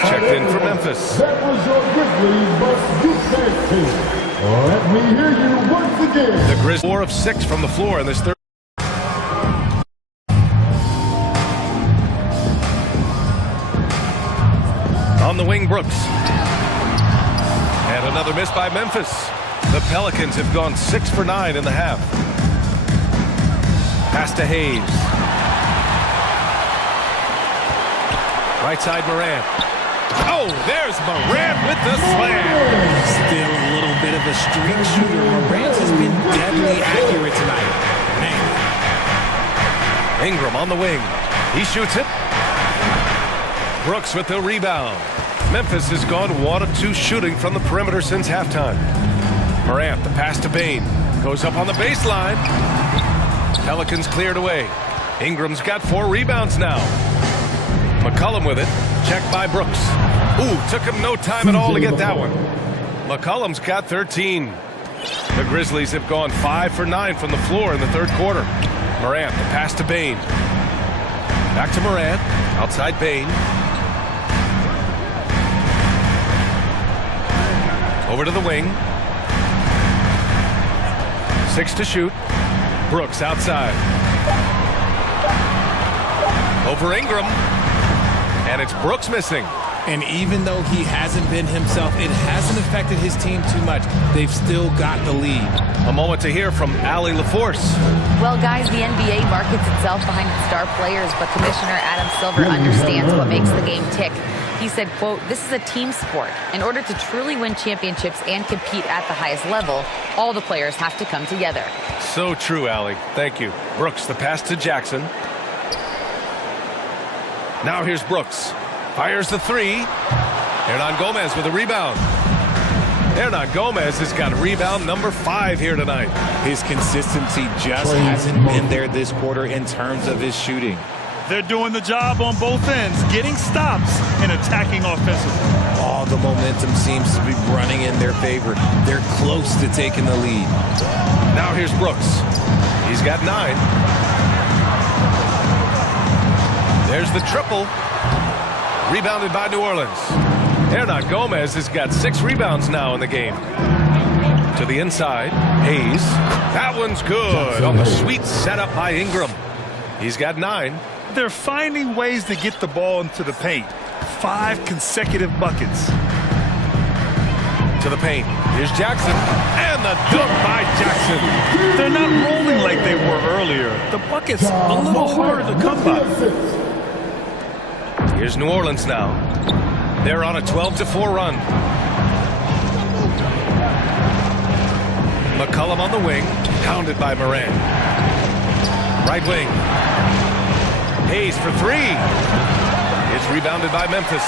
Checked in for Memphis. That was your Grizzlies, but you can't take. Let me hear you once again. The Grizzlies 4 of 6 from the floor in this third. On the wing, Brooks. And another miss by Memphis. The Pelicans have gone 6 for 9 in the half. Pass to Hayes. Right side, Morant. Oh, there's Morant with the slam. Still a little bit of a streak shooter. Morant has been deadly accurate tonight. Man. Ingram on the wing. He shoots it. Brooks with the rebound. Memphis has gone 1 of 2 shooting from the perimeter since halftime. Morant, the pass to Bane. Goes up on the baseline. Pelicans cleared away. Ingram's got 4 rebounds now. McCollum with it. Checked by Brooks. Ooh, took him no time at all to get that one. McCollum's got 13. The Grizzlies have gone 5 for 9 from the floor in the third quarter. Morant, the pass to Bane. Back to Morant. Outside Bane. Over to the wing. 6 to shoot. Brooks outside. Over Ingram. And it's Brooks missing. And even though he hasn't been himself, it hasn't affected his team too much. They've still got the lead. A moment to hear from Allie LaForce. Well, guys, the NBA markets itself behind its star players, but Commissioner Adam Silver understands what makes the game tick. He said, quote, "This is a team sport. In order to truly win championships and compete at the highest level, all the players have to come together." So true, Allie. Thank you. Brooks, the pass to Jackson. Now here's Brooks. Fires the 3. Hernangomez with a rebound. Hernangomez has got rebound number 5 here tonight. His consistency just hasn't been there this quarter in terms of his shooting. They're doing the job on both ends, getting stops and attacking offensively. All the momentum seems to be running in their favor. They're close to taking the lead. Now here's Brooks. He's got 9. There's the triple. Rebounded by New Orleans. Hernangomez has got 6 rebounds now in the game. To the inside. Hayes. That one's good on the sweet setup by Ingram. He's got 9. They're finding ways to get the ball into the paint. 5 consecutive buckets. To the paint. Here's Jackson. And the dunk by Jackson. They're not rolling like they were earlier. The bucket's a little harder to come by. Here's New Orleans now. They're on a 12-4 run. McCollum on the wing. Pounded by Morant. Right wing. Hayes for three. It's rebounded by Memphis.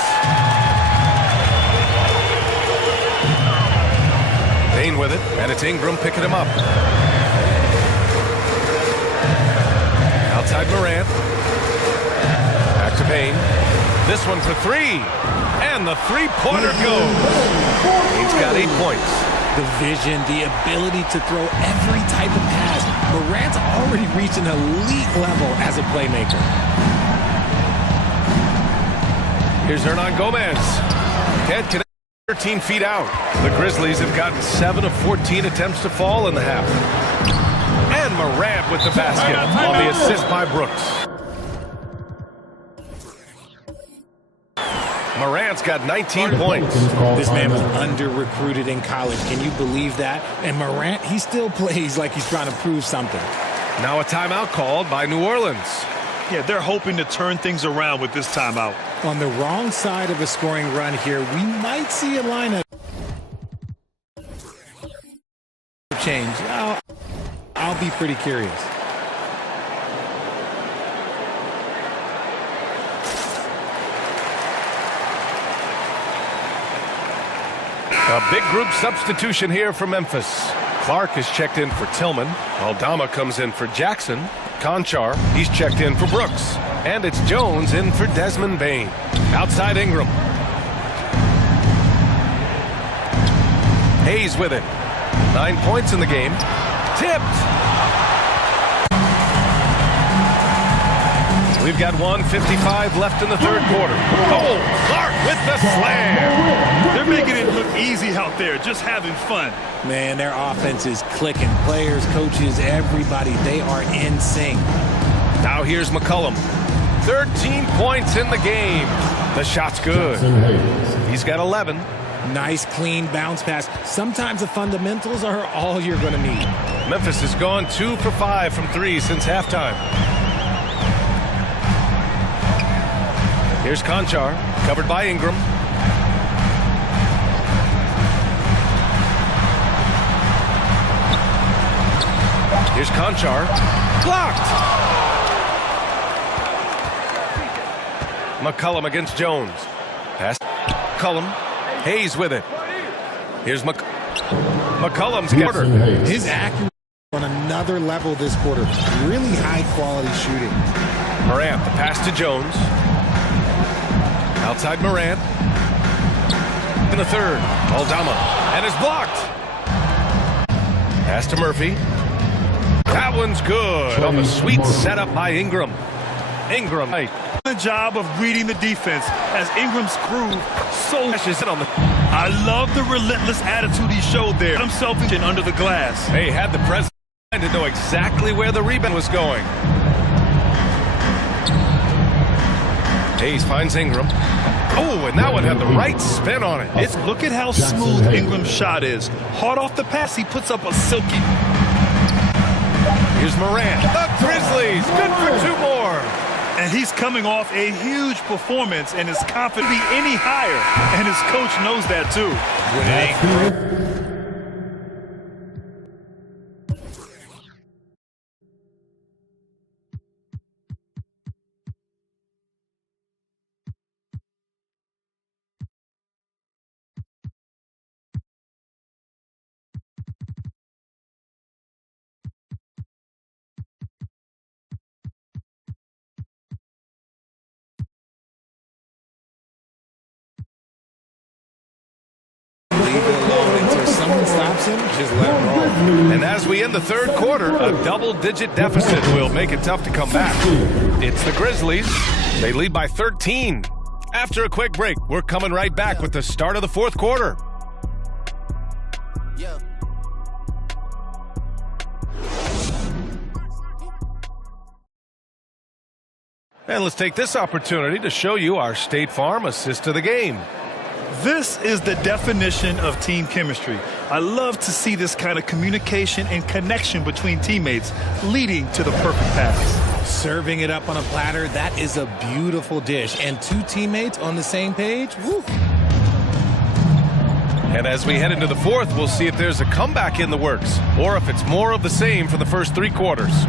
Payne with it, and it's Ingram picking him up. Outside Morant. Back to Payne. This one for three. And the three-pointer goes. He's got 8 points. The vision, the ability to throw every type of pass. Morant's already reached an elite level as a playmaker. Here's Hernan Gomez. Can't connect. 13 feet out. The Grizzlies have gotten 7 of 14 attempts to fall in the half. And Morant with the basket on the assist by Brooks. Morant's got 19 points. This man was under-recruited in college. Can you believe that? And Morant, he still plays like he's trying to prove something. Now a timeout called by New Orleans. Yeah, they're hoping to turn things around with this timeout. On the wrong side of a scoring run here, we might see a lineup change. I'll be pretty curious. A big group substitution here for Memphis. Clark is checked in for Tillman. Aldama comes in for Jackson. Conchar, he's checked in for Brooks. And it's Jones in for Desmond Bane. Outside Ingram. Hayes with it. 9 points in the game. Tipped. We've got 1:55 left in the third quarter. Oh, Clark with the slam. They're making it look easy out there, just having fun. Man, their offense is clicking. Players, coaches, everybody, they are in sync. Now here's McCollum. 13 points in the game. The shot's good. He's got 11. Nice, clean bounce pass. Sometimes the fundamentals are all you're going to need. Memphis has gone 2 for 5 from 3 since halftime. Here's Conchar, covered by Ingram. Here's Conchar, blocked. McCollum against Jones. Pass. McCollum. Hayes with it. Here's McCollum's quarter. His accuracy on another level this quarter. Really high-quality shooting. Morant, the pass to Jones. Outside Morant. In the third. Aldama. And is blocked. Pass to Murphy. That one's good on the sweet setup by Ingram. Ingram. The job of reading the defense as Ingram's groove so on the. I love the relentless attitude he showed there. Got himself in under the glass. They had the president to know exactly where the rebound was going. Hayes finds Ingram. Oh, and that one had the right spin on it. Look at how smooth Ingram's shot is. Hard off the pass, he puts up a silky. Here's Morant. The Grizzlies, good for 2 more. And he's coming off a huge performance and is confident to be any higher. And his coach knows that too. Leave it alone until someone stops him. Just let him roll. And as we end the third quarter, a double-digit deficit will make it tough to come back. It's the Grizzlies. They lead by 13. After a quick break, we're coming right back with the start of the fourth quarter. And let's take this opportunity to show you our State Farm assist of the game. This is the definition of team chemistry. I love to see this kind of communication and connection between teammates leading to the perfect pass. Serving it up on a platter, that is a beautiful dish. And two teammates on the same page, woo. And as we head into the fourth, we'll see if there's a comeback in the works or if it's more of the same for the first 3 quarters.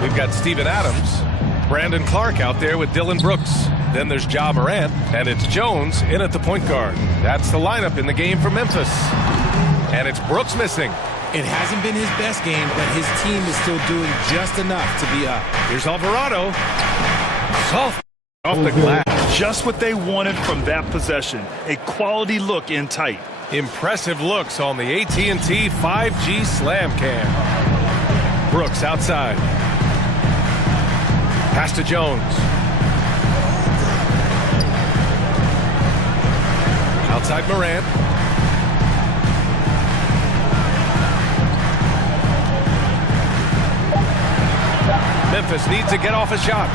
We've got Steven Adams, Brandon Clark out there with Dylan Brooks. Then there's Ja Morant, and it's Jones in at the point guard. That's the lineup in the game for Memphis. And it's Brooks missing. It hasn't been his best game, but his team is still doing just enough to be up. Here's Alvarado. Soft off the glass. Just what they wanted from that possession. A quality look in tight. Impressive looks on the AT&T 5G Slam Cam. Brooks outside. Pass to Jones. Outside Morant. Memphis needs to get off a shot.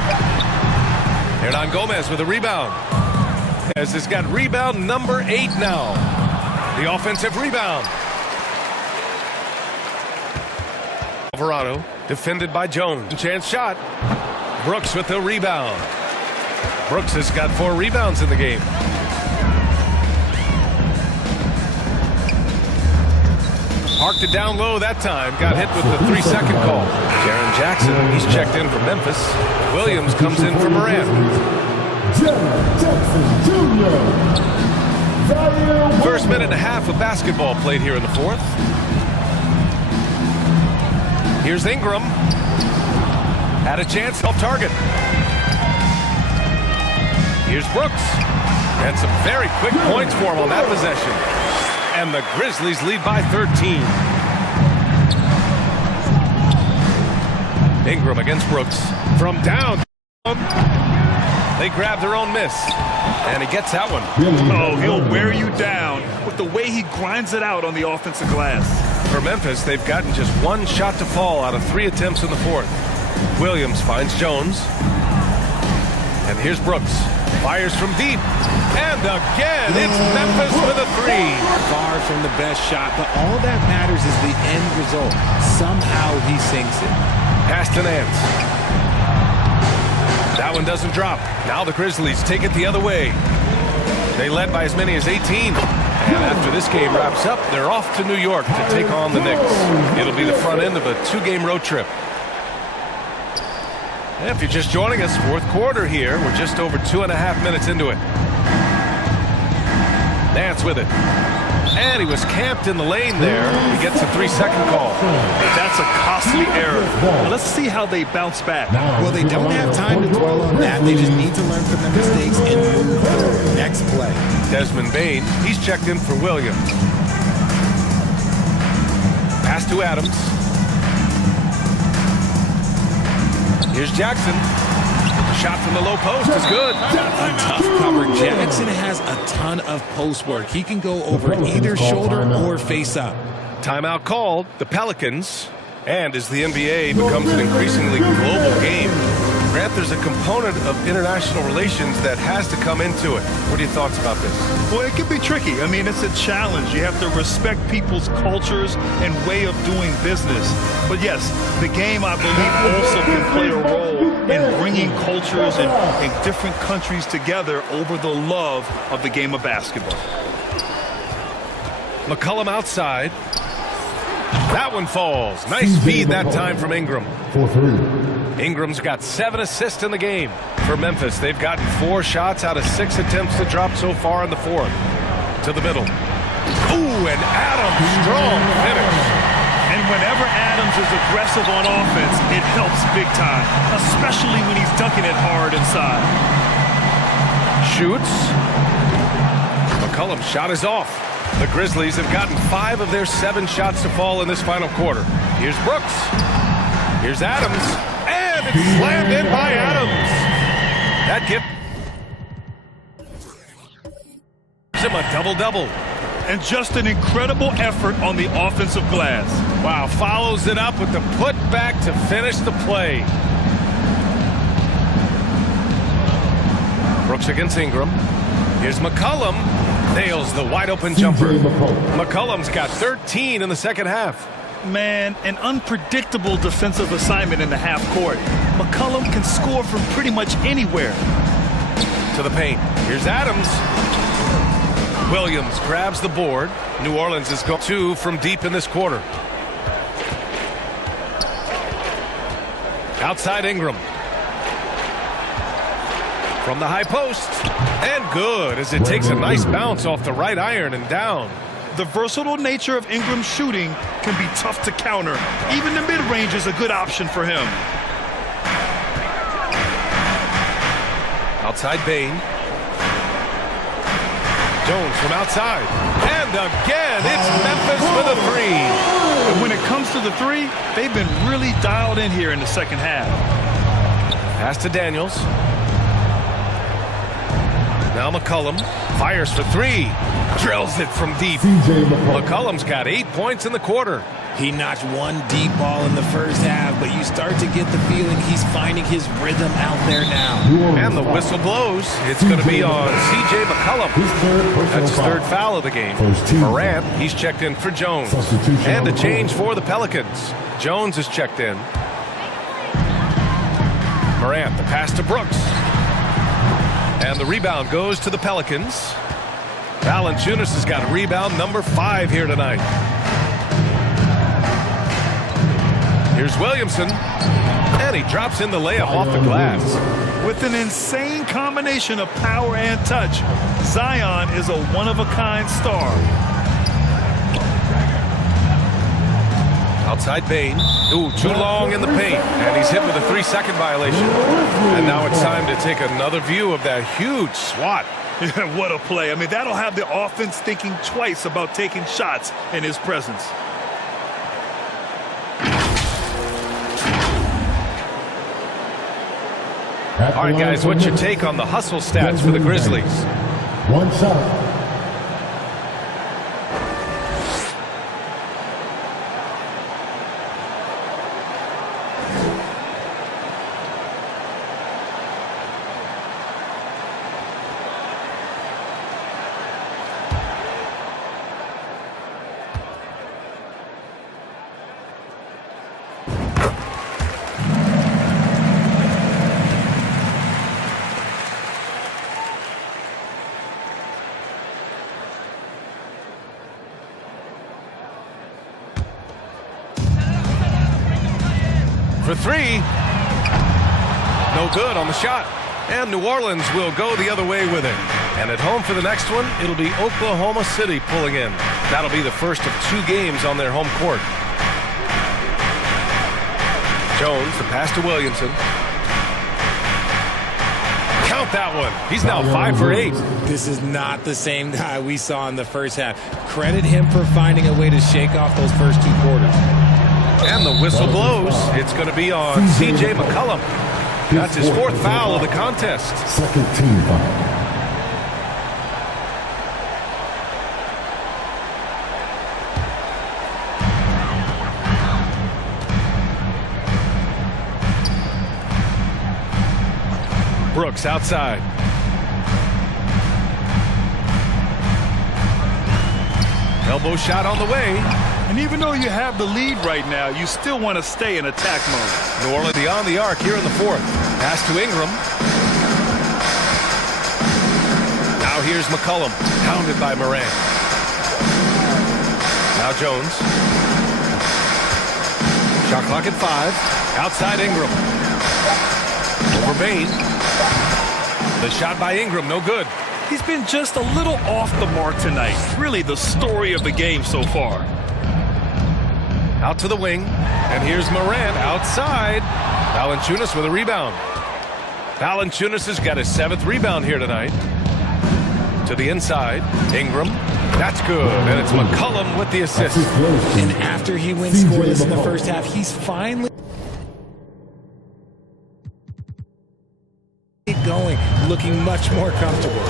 Hernan Gomez with a rebound. As has got rebound number 8 now. The offensive rebound. Alvarado defended by Jones. Chance shot. Brooks with the rebound. Brooks has got 4 rebounds in the game. Parked it down low that time. Got hit with the 3-second call. Jaren Jackson, he's checked in for Memphis. Williams comes in for Morant. First minute and a half of basketball played here in the fourth. Here's Ingram. Had a chance, off target. Here's Brooks. And some very quick points for him on that possession. And the Grizzlies lead by 13. Ingram against Brooks. From down. They grab their own miss. And he gets that one. Oh, he'll wear you down with the way he grinds it out on the offensive glass. For Memphis, they've gotten just 1 shot to fall out of 3 attempts in the fourth. Williams finds Jones. And here's Brooks. Fires from deep. And again, it's Memphis with a 3. Far from the best shot, but all that matters is the end result. Somehow he sinks it. Pass to Nance. That one doesn't drop. Now the Grizzlies take it the other way. They led by as many as 18. And after this game wraps up, they're off to New York to take on the Knicks. It'll be the front end of a 2-game road trip. If you're just joining us, fourth quarter here. We're just over 2.5 minutes into it. Nance with it. And he was camped in the lane there. He gets a 3-second call. That's a costly error. Now let's see how they bounce back. Well, they don't have time to dwell on that. They just need to learn from their mistakes and move forward. Next play. Desmond Bane, he's checked in for Williams. Pass to Adams. Here's Jackson. The shot from the low post is good. A tough cover. Jackson has a ton of post work. He can go over either shoulder or face up. Timeout called. The Pelicans. And as the NBA becomes an increasingly global game, Grant, there's a component of international relations that has to come into it. What are your thoughts about this? Well, it can be tricky. I mean, it's a challenge. You have to respect people's cultures and way of doing business. But yes, the game, I believe, also can play a role in bringing cultures in different countries together over the love of the game of basketball. McCollum outside. That one falls. Nice feed that time from Ingram. Ingram's got 7 assists in the game. For Memphis, they've gotten 4 shots out of 6 attempts to drop so far in the fourth. To the middle. Ooh, and Adams, strong finish. And whenever Adams is aggressive on offense, it helps big time, especially when he's dunking it hard inside. Shoots. McCollum's shot is off. The Grizzlies have gotten 5 of their 7 shots to fall in this final quarter. Here's Brooks. Here's Adams. And it's slammed in by Adams. That gives him a double-double. And just an incredible effort on the offensive glass. Wow, follows it up with the putback to finish the play. Brooks against Ingram. Here's McCollum. Nails the wide open jumper. McCollum's got 13 in the second half. Man, an unpredictable defensive assignment in the half court. McCollum can score from pretty much anywhere. To the paint. Here's Adams. Williams grabs the board. New Orleans is going 2 from deep in this quarter. Outside Ingram. From the high post. And good as it takes a nice bounce off the right iron and down. The versatile nature of Ingram's shooting can be tough to counter. Even the mid-range is a good option for him. Outside Bain. Jones from outside. And again, it's Memphis with a three. And when it comes to the three, they've been really dialed in here in the second half. Pass to Daniels. Now McCollum fires for three. Drills it from deep. McCollum's got 8 points in the quarter. He notched one deep ball in the first half, but you start to get the feeling he's finding his rhythm out there now. And the whistle blows. It's going to be on C.J. McCollum. That's his third foul of the game. Morant, he's checked in for Jones. And a change for the Pelicans. Jones is checked in. Morant, the pass to Brooks. And the rebound goes to the Pelicans. Valanciunas has got rebound number 5 here tonight. Here's Williamson, and he drops in the layup off the glass. With an insane combination of power and touch, Zion is a one-of-a-kind star. Outside Bain. Ooh, too long in the paint, and he's hit with a 3-second violation. And now it's time to take another view of that huge swat. What a play. I mean, that'll have the offense thinking twice about taking shots in his presence. All right, guys, what's your take on the hustle stats for the Grizzlies? One shot. For three. No good on the shot. And New Orleans will go the other way with it. And at home for the next one, it'll be Oklahoma City pulling in. That'll be the first of 2 games on their home court. Jones, the pass to Williamson. Count that one. He's now 5 for 8. This is not the same guy we saw in the first half. Credit him for finding a way to shake off those first 2 quarters. And the whistle blows. It's going to be on C.J. McCollum. That's his 4th foul of the contest. Second team foul. Brooks outside. Elbow shot on the way. And even though you have the lead right now, you still want to stay in attack mode. New Orleans beyond the arc here in the 4th. Pass to Ingram. Now here's McCollum, pounded by Morant. Now Jones. Shot clock at 5. Outside Ingram. Over Bain. The shot by Ingram, no good. He's been just a little off the mark tonight. Really the story of the game so far. Out to the wing, and here's Morant outside. Valanciunas with a rebound. Valanciunas has got his 7th rebound here tonight. To the inside, Ingram. That's good, and it's McCollum with the assist. And after he went scoreless in the first half, he's finally going, looking much more comfortable.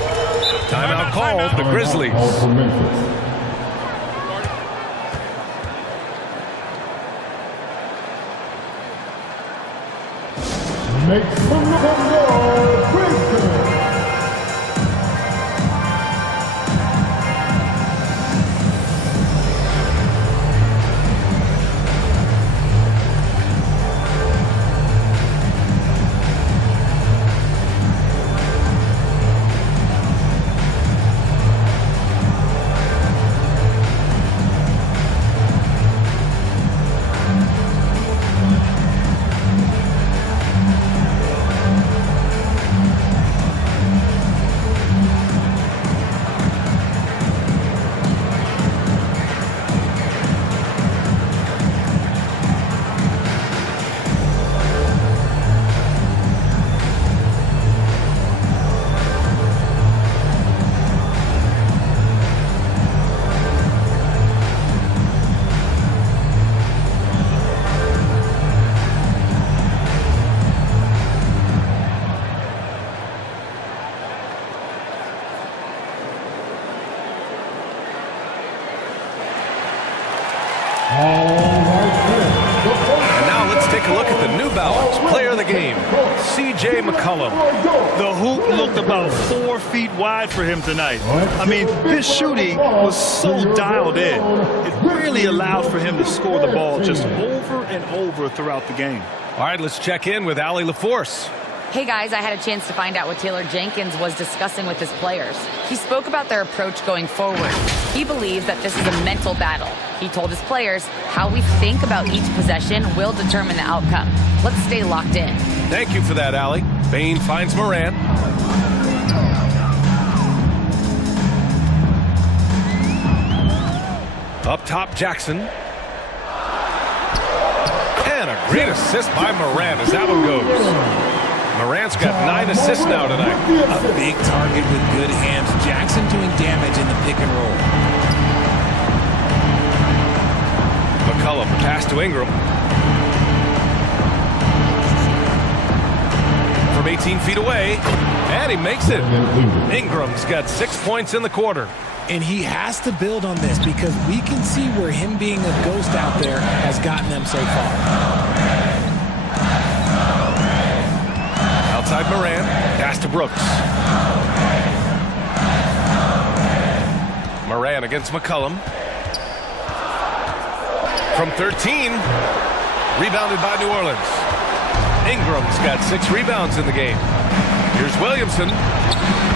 Timeout called, the Grizzlies. Make some noise, Princeton. And now let's take a look at the New Balance player of the game, C.J. McCollum. The hoop looked about 4 feet wide for him tonight. I mean, his shooting was so dialed in. It really allowed for him to score the ball just over and over throughout the game. All right, let's check in with Allie LaForce. Hey guys, I had a chance to find out what Taylor Jenkins was discussing with his players. He spoke about their approach going forward. He believes that this is a mental battle. He told his players how we think about each possession will determine the outcome. Let's stay locked in. Thank you for that, Allie. Bain finds Moran. Up top, Jackson. And a great assist by Moran as that one goes. Morant's got 9 assists now tonight. A big target with good hands. Jackson doing damage in the pick and roll. McCollum pass to Ingram. From 18 feet away, and he makes it. Ingram's got 6 points in the quarter. And he has to build on this because we can see where him being a ghost out there has gotten them so far. Outside Moran, pass to Brooks. Moran against McCollum. From 13, rebounded by New Orleans. Ingram's got 6 rebounds in the game. Here's Williamson.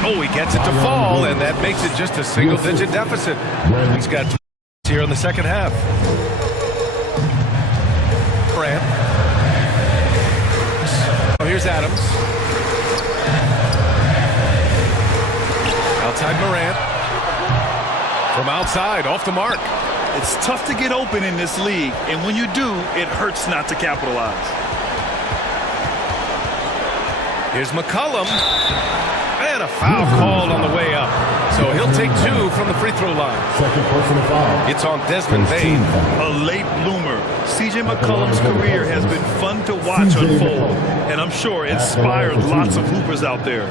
Oh, he gets it to fall, and that makes it just a single-digit deficit. He's got 2 here in the second half. Moran. Oh, here's Adams. Outside Moran. From outside, off the mark. It's tough to get open in this league, and when you do, it hurts not to capitalize. Here's McCollum. And a foul called on the way up. So he'll take 2 from the free throw line. Second personal foul. It's on Desmond Bain. A late bloomer. C.J. McCollum's career has been fun to watch unfold, and I'm sure inspired lots of hoopers out there.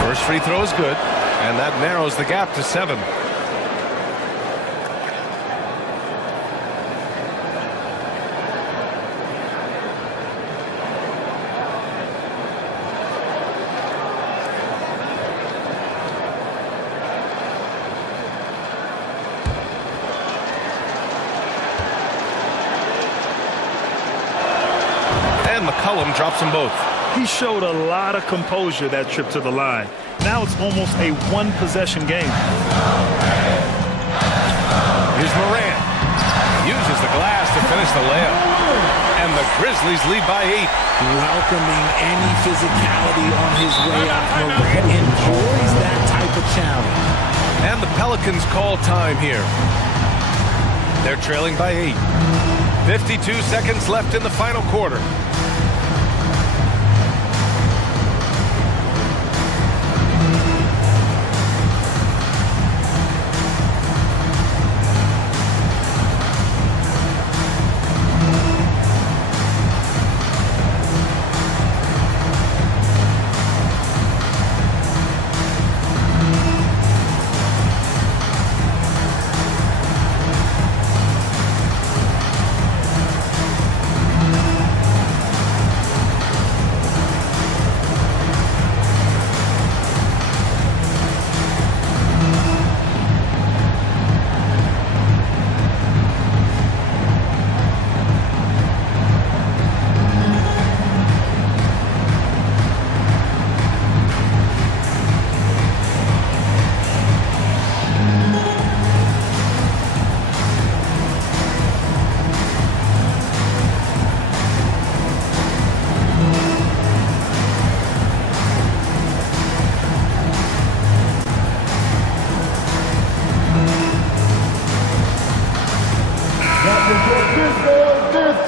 First free throw is good, and that narrows the gap to 7. And McCollum drops them both. He showed a lot of composure that trip to the line. Now it's almost a one-possession game. Here's Moran. Uses the glass to finish the layup. And the Grizzlies lead by 8. Welcoming any physicality on his way out. Moran enjoys that type of challenge. And the Pelicans call time here. They're trailing by 8. 52 seconds left in the final quarter.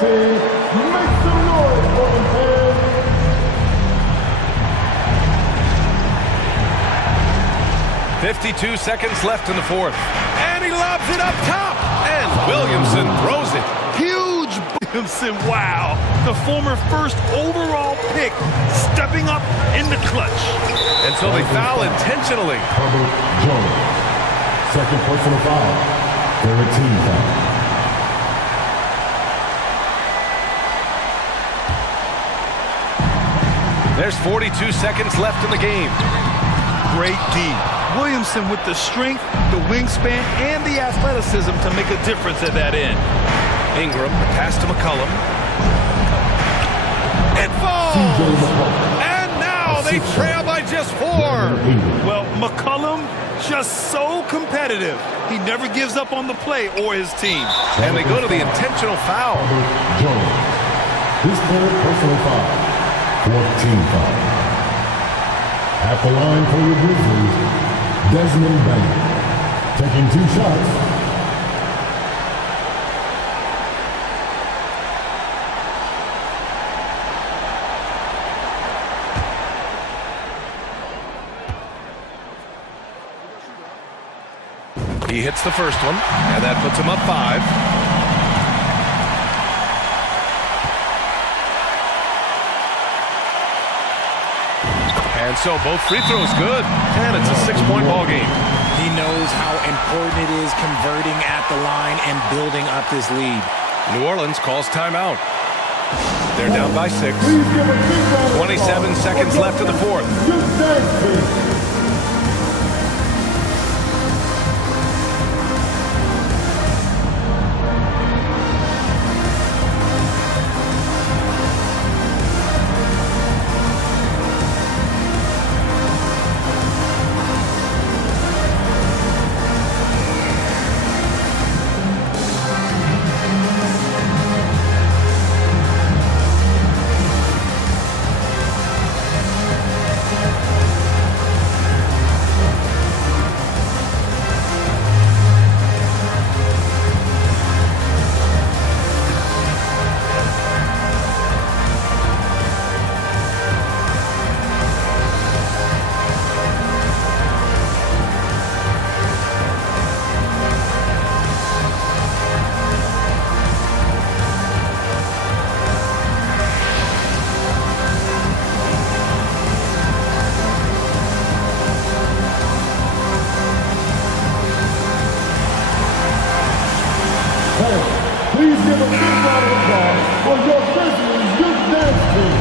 Make some noise for them, fans. 52 seconds left in the fourth. And he lobs it up top. And Williamson throws it. Huge Williamson, wow. The former first overall pick stepping up in the clutch. And so they foul intentionally. Herbert Jones. Second personal foul. They're a team foul. There's 42 seconds left in the game. Great D. Williamson with the strength, the wingspan, and the athleticism to make a difference at that end. Ingram, the pass to McCollum. It falls! And now they trail by just 4. Well, McCollum just so competitive. He never gives up on the play or his team. And they go to the intentional foul. Jones. His third personal foul. 14 foul. At the line for your Grizzlies, Desmond Bain. Taking 2 shots. He hits the first one, and that puts him up 5. And so both free throws good, and it's a 6-point ball game. He knows how important it is converting at the line and building up this lead. New Orleans calls timeout. They're down by 6. 27 seconds left in the fourth. Please give a big round of applause for your Grizzlies Youth Dance Team.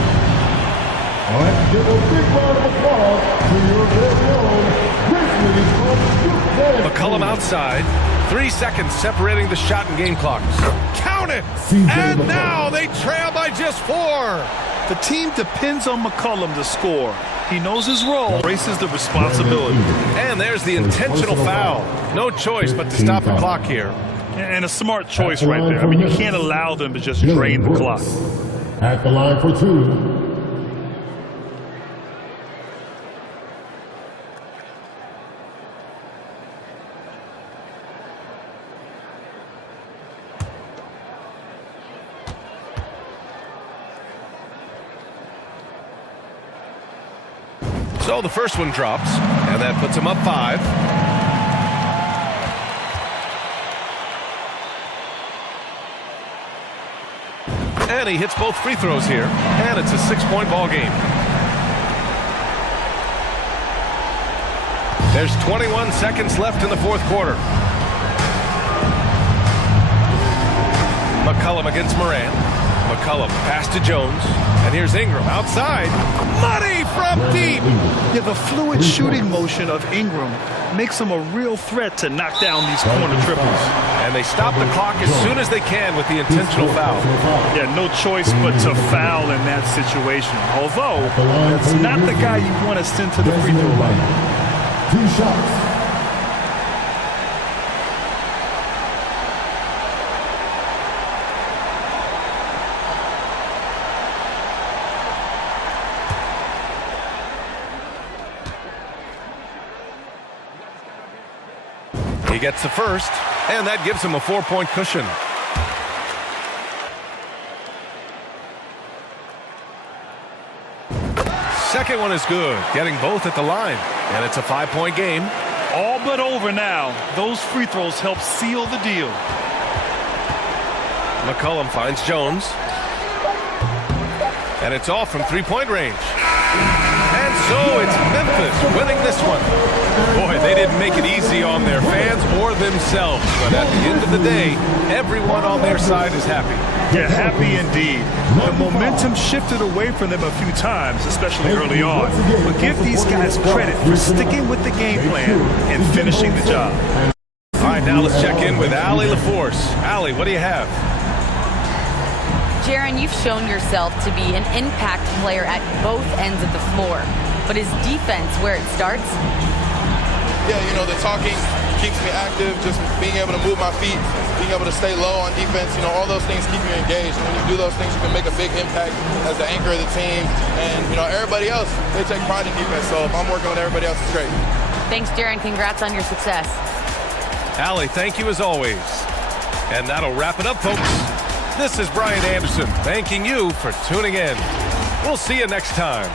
All right, give a big round of applause to your very own Grizzlies Youth Dance Team. McCollum outside. 3 seconds separating the shot and game clocks. Count it! And now they trail by just 4. The team depends on McCollum to score. He knows his role, embraces the responsibility. And there's the intentional foul. No choice but to stop the clock here. And a smart choice right there. I mean, you can't allow them to just drain the clock. At the line for 2. So the first one drops, and that puts him up 5. And he hits both free throws here, and it's a 6-point ball game. There's 21 seconds left in the fourth quarter. McCollum against Moran. McCollum pass to Jones, and here's Ingram outside. Money from deep! Yeah, the fluid shooting motion of Ingram makes him a real threat to knock down these corner triples. And they stop the clock as soon as they can with the intentional foul. Yeah, no choice but to foul in that situation. Although, that's not the guy you want to send to the free throw line. 2 shots. He gets the first, and that gives him a 4-point cushion. Second one is good, getting both at the line, and it's a 5-point game. All but over now. Those free throws help seal the deal. McCollum finds Jones. And it's off from three-point range. And so it's Memphis winning this one. Boy, they didn't make it easy on their fans or themselves. But at the end of the day, everyone on their side is happy. Yeah, happy indeed. The momentum shifted away from them a few times, especially early on. But give these guys credit for sticking with the game plan and finishing the job. All right, now let's check in with Allie LaForce. Allie, what do you have? Jaron, you've shown yourself to be an impact player at both ends of the floor. But is defense where it starts? Yeah, you know, the talking keeps me active, just being able to move my feet, being able to stay low on defense, you know, all those things keep you engaged. And when you do those things, you can make a big impact as the anchor of the team. And, you know, everybody else, they take pride in defense. So if I'm working with everybody else, it's great. Thanks, Jaron. Congrats on your success. Allie, thank you as always. And that'll wrap it up, folks. This is Brian Anderson thanking you for tuning in. We'll see you next time.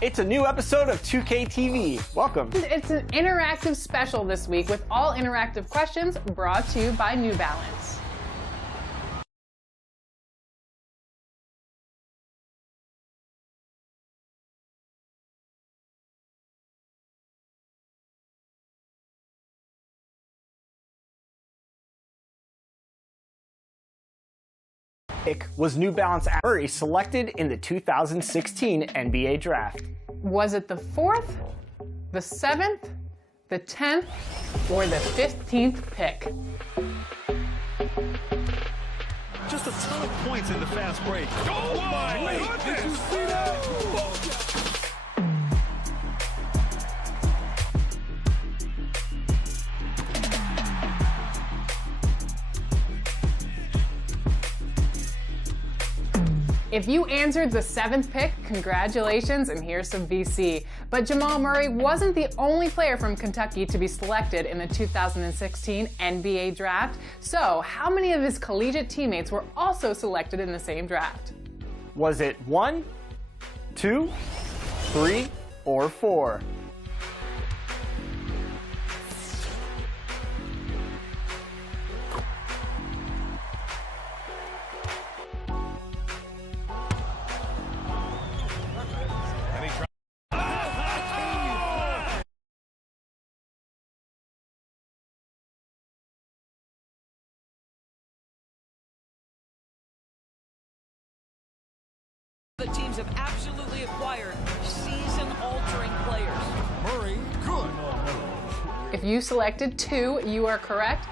It's a new episode of 2K TV. Welcome. It's an interactive special this week with all interactive questions brought to you by New Balance. Was New Balance Murray selected in the 2016 NBA Draft? Was it the 4th, the 7th, the 10th, or the 15th pick? Just a ton of points in the fast break. Oh my goodness! Did you see that? If you answered the 7th pick, congratulations, and here's some VC. But Jamal Murray wasn't the only player from Kentucky to be selected in the 2016 NBA Draft. So, how many of his collegiate teammates were also selected in the same draft? Was it 1, 2, 3, or 4? The teams have absolutely acquired season-altering players. Murray, good. If you selected 2, you are correct.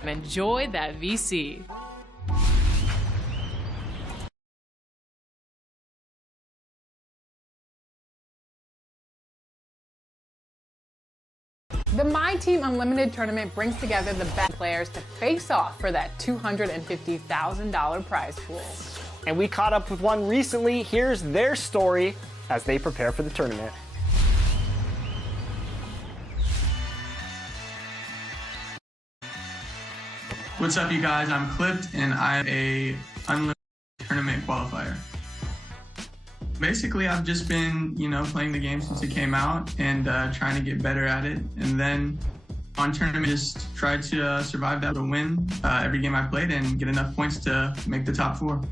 And enjoy that VC. The My Team Unlimited tournament brings together the best players to face off for that $250,000 prize pool. And we caught up with one recently. Here's their story as they prepare for the tournament. What's up, you guys? I'm Clipped, and I'm a Unlimited tournament qualifier. Basically, I've just been, playing the game since it came out and trying to get better at it. And then on tournament, just tried to survive that to win every game I played and get enough points to make the top 4.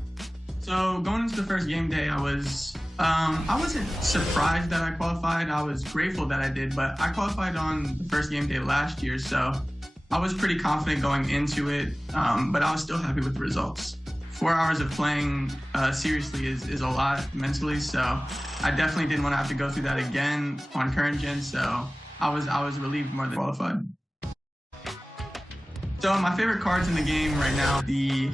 So going into the first game day, I wasn't surprised that I qualified. I was grateful that I did, but I qualified on the first game day last year, so I was pretty confident going into it, but I was still happy with the results. 4 hours of playing seriously is a lot mentally, so I definitely didn't want to have to go through that again on current gen, so I was relieved more than qualified. So my favorite cards in the game right now, the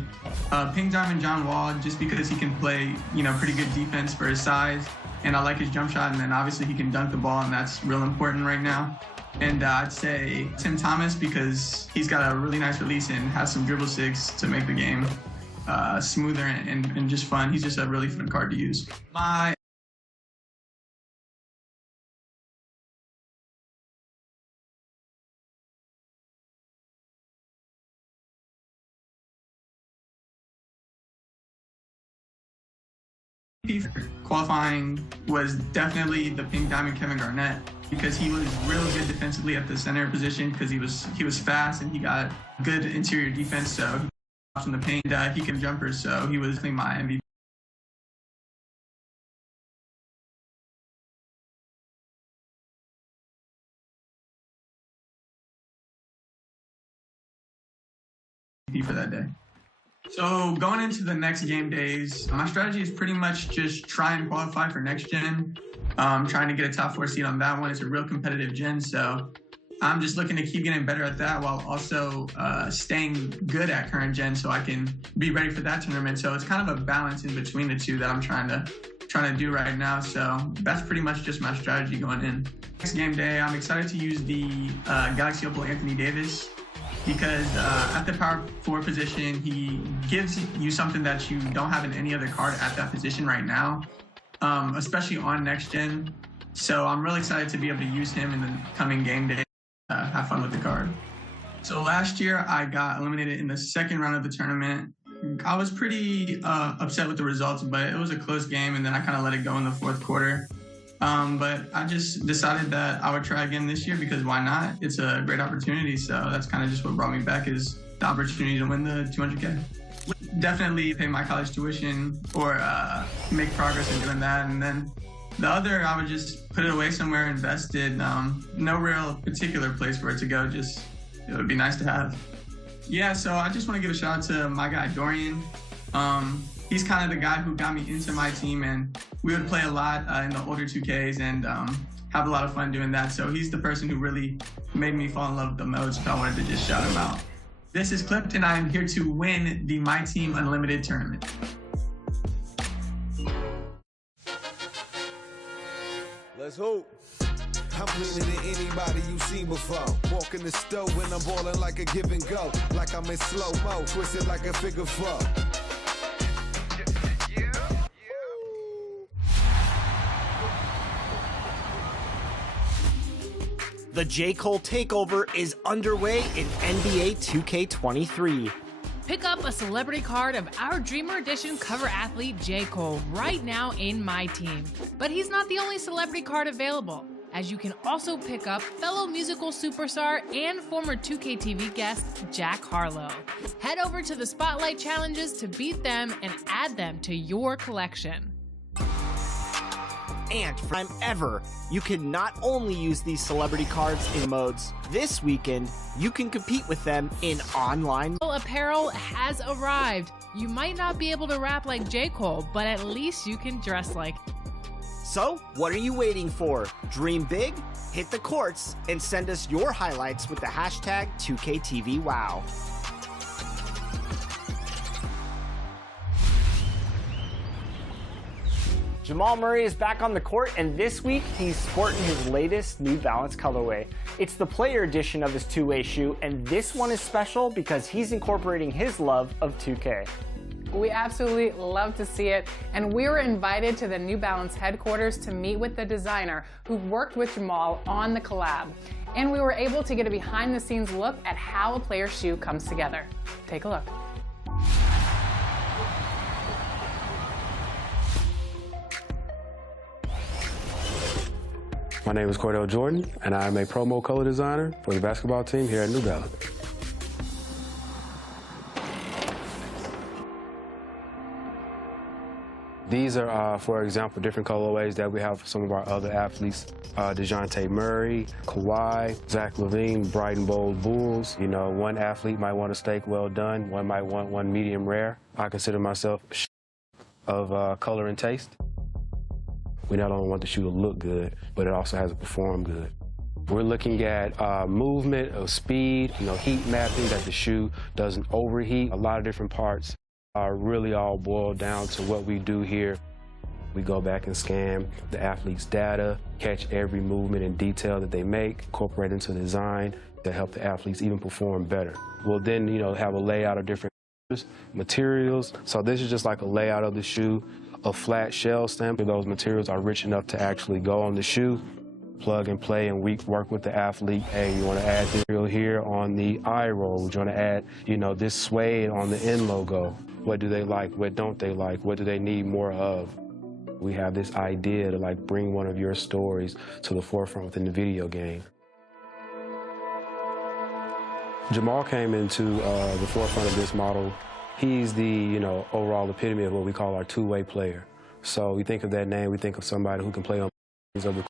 Pink Diamond John Wall, just because he can play, pretty good defense for his size, and I like his jump shot, and then obviously he can dunk the ball, and that's real important right now. And I'd say Tim Thomas, because he's got a really nice release and has some dribble sigs to make the game smoother and just fun. He's just a really fun card to use. My qualifying was definitely the Pink Diamond Kevin Garnett, because he was real good defensively at the center position, because he was fast and he got good interior defense, so from the paint, he can jumper, so he was my MVP. For that day. So going into the next game days, my strategy is pretty much just try and qualify for next gen. Trying to get a top 4 seed on that one. It's a real competitive gen, so I'm just looking to keep getting better at that while also staying good at current gen so I can be ready for that tournament. So it's kind of a balance in between the two that I'm trying to do right now. So that's pretty much just my strategy going in. Next game day, I'm excited to use the Galaxy Opal Anthony Davis, because at the power forward position, he gives you something that you don't have in any other card at that position right now, especially on next gen. So I'm really excited to be able to use him in the coming game day. Have fun with the card. So last year, I got eliminated in the second round of the tournament. I was pretty upset with the results, but it was a close game, and then I kind of let it go in the fourth quarter. But I just decided that I would try again this year because why not? It's a great opportunity. So that's kind of just what brought me back is the opportunity to win the 200K. Definitely pay my college tuition or make progress in doing that. And then the other, I would just put it away somewhere, invested. No real particular place for it to go. Just it would be nice to have. Yeah, so I just want to give a shout out to my guy Dorian. He's kind of the guy who got me into my team, and we would play a lot in the older 2Ks and have a lot of fun doing that. So he's the person who really made me fall in love with the modes, so I wanted to just shout him out. This is Clipped, and I am here to win the My Team Unlimited tournament. Let's hope. I'm cleaner than anybody you seen before. Walk in the stove when I'm balling like a give and go. Like I'm in slow-mo, twisted like a figure four. The J. Cole takeover is underway in NBA 2K23. Pick up a celebrity card of our Dreamer Edition cover athlete J. Cole right now in My Team. But he's not the only celebrity card available, as you can also pick up fellow musical superstar and former 2K TV guest Jack Harlow. Head over to the Spotlight Challenges to beat them and add them to your collection. And for time ever, you can not only use these celebrity cards in modes. This weekend, you can compete with them in online. Apparel has arrived. You might not be able to rap like J. Cole, but at least you can dress like. So, what are you waiting for? Dream big, hit the courts, and send us your highlights with the hashtag 2KTVWow. Jamal Murray is back on the court, and this week he's sporting his latest New Balance colorway. It's the player edition of his two-way shoe, and this one is special because he's incorporating his love of 2K. We absolutely love to see it, and we were invited to the New Balance headquarters to meet with the designer who worked with Jamal on the collab. And we were able to get a behind-the-scenes look at how a player's shoe comes together. Take a look. My name is Cordell Jordan, and I'm a promo color designer for the basketball team here at New Balance. These are, for example, different colorways that we have for some of our other athletes. DeJounte Murray, Kawhi, Zach LaVine, Bright and Bold Bulls. You know, one athlete might want a steak well done, one might want one medium rare. I consider myself of color and taste. We not only want the shoe to look good, but it also has to perform good. We're looking at movement, of speed, heat mapping, that the shoe doesn't overheat. A lot of different parts are really all boiled down to what we do here. We go back and scan the athlete's data, catch every movement and detail that they make, incorporate into the design to help the athletes even perform better. We'll then, have a layout of different materials. So this is just like a layout of the shoe. A flat shell stamp. Those materials are rich enough to actually go on the shoe, plug and play, and we work with the athlete. Hey, you want to add this material here on the eye roll? You want to add, this suede on the end logo? What do they like? What don't they like? What do they need more of? We have this idea to bring one of your stories to the forefront within the video game. Jamal came into the forefront of this model. He's the, overall epitome of what we call our two-way player. So we think of that name, we think of somebody who can play on of the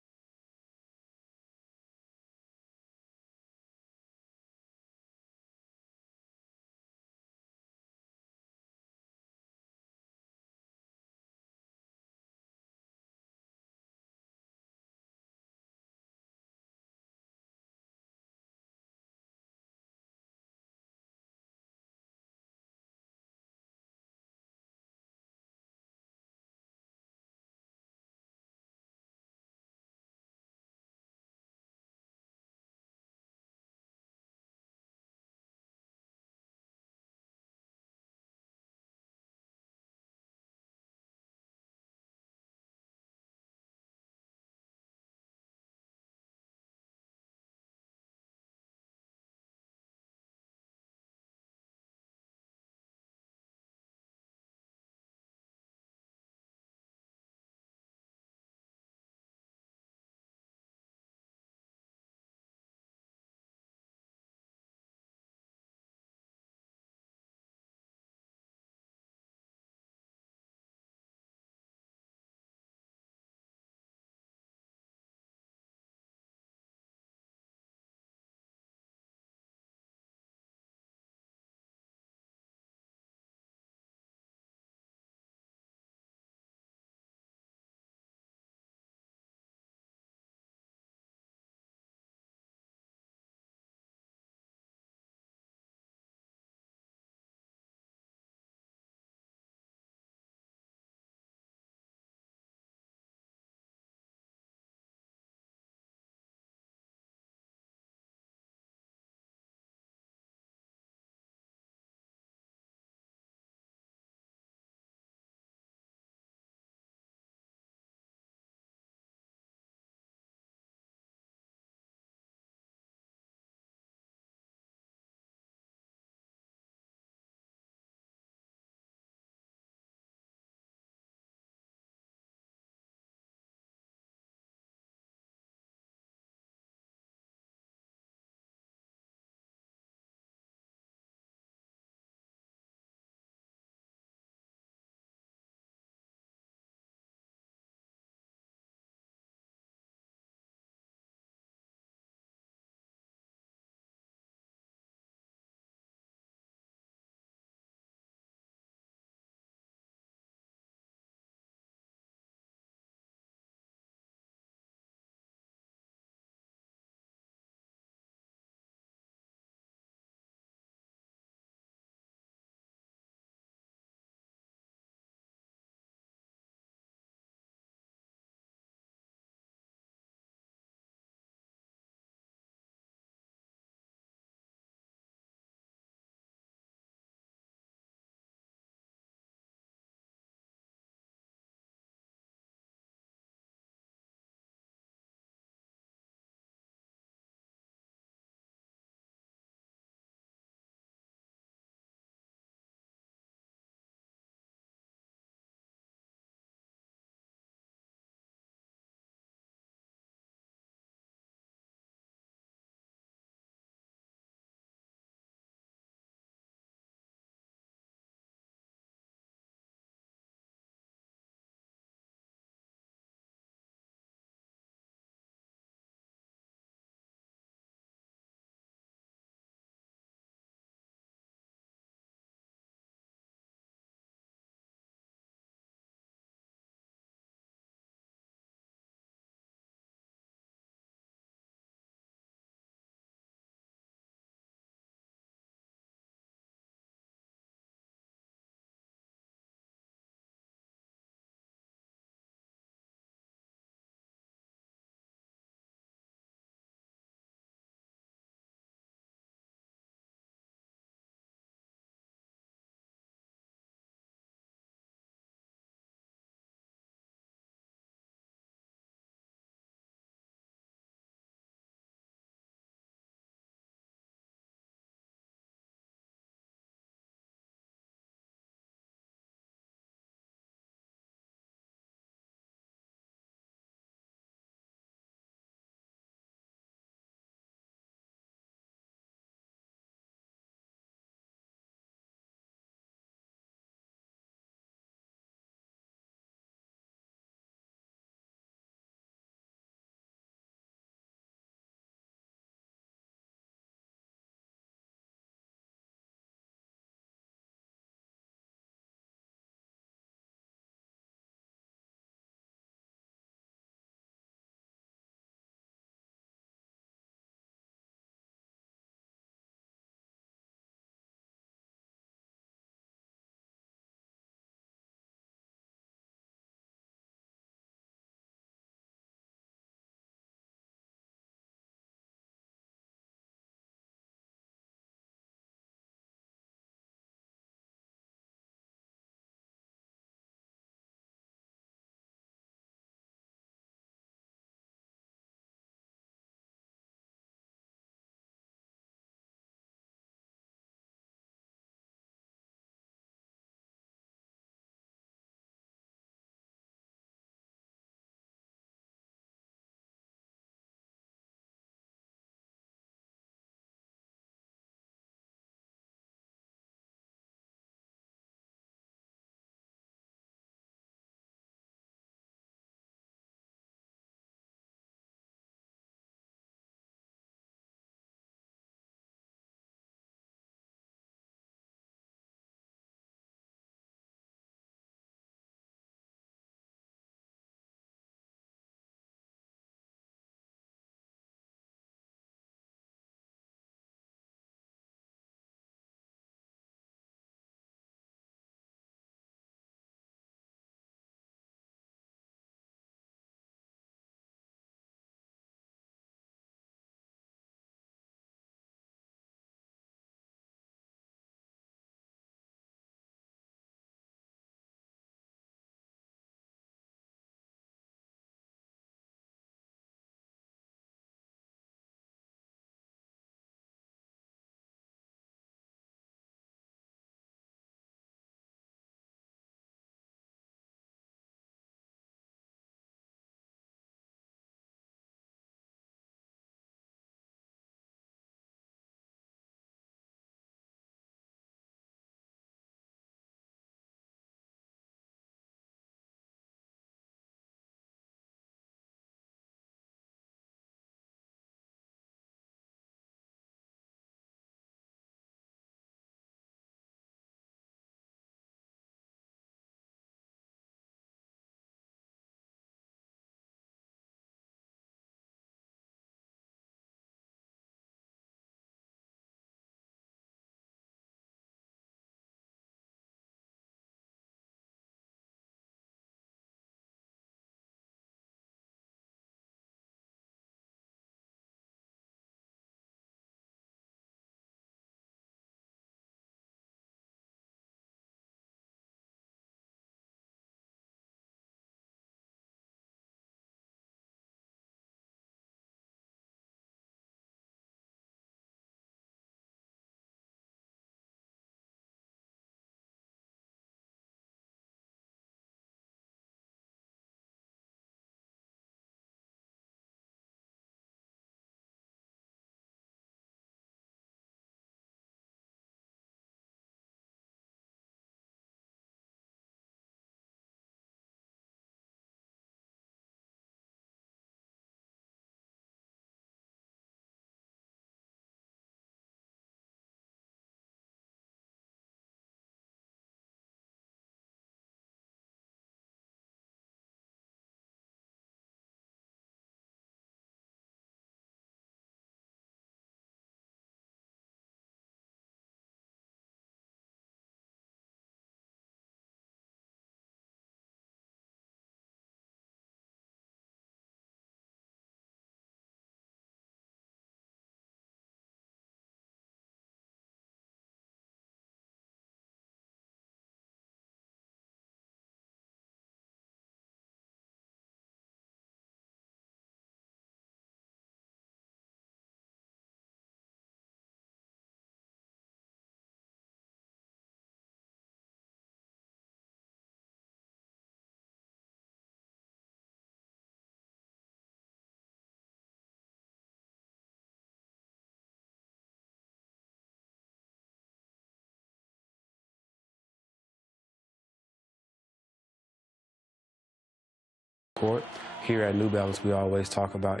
court. Here at New Balance, we always talk about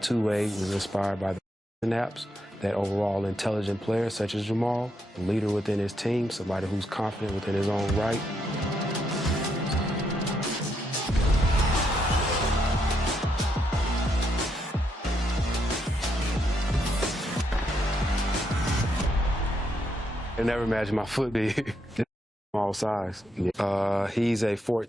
two-way was inspired by the snaps, that overall intelligent player such as Jamal, a leader within his team, somebody who's confident within his own right. I never imagined my foot big. Small size. He's a 14.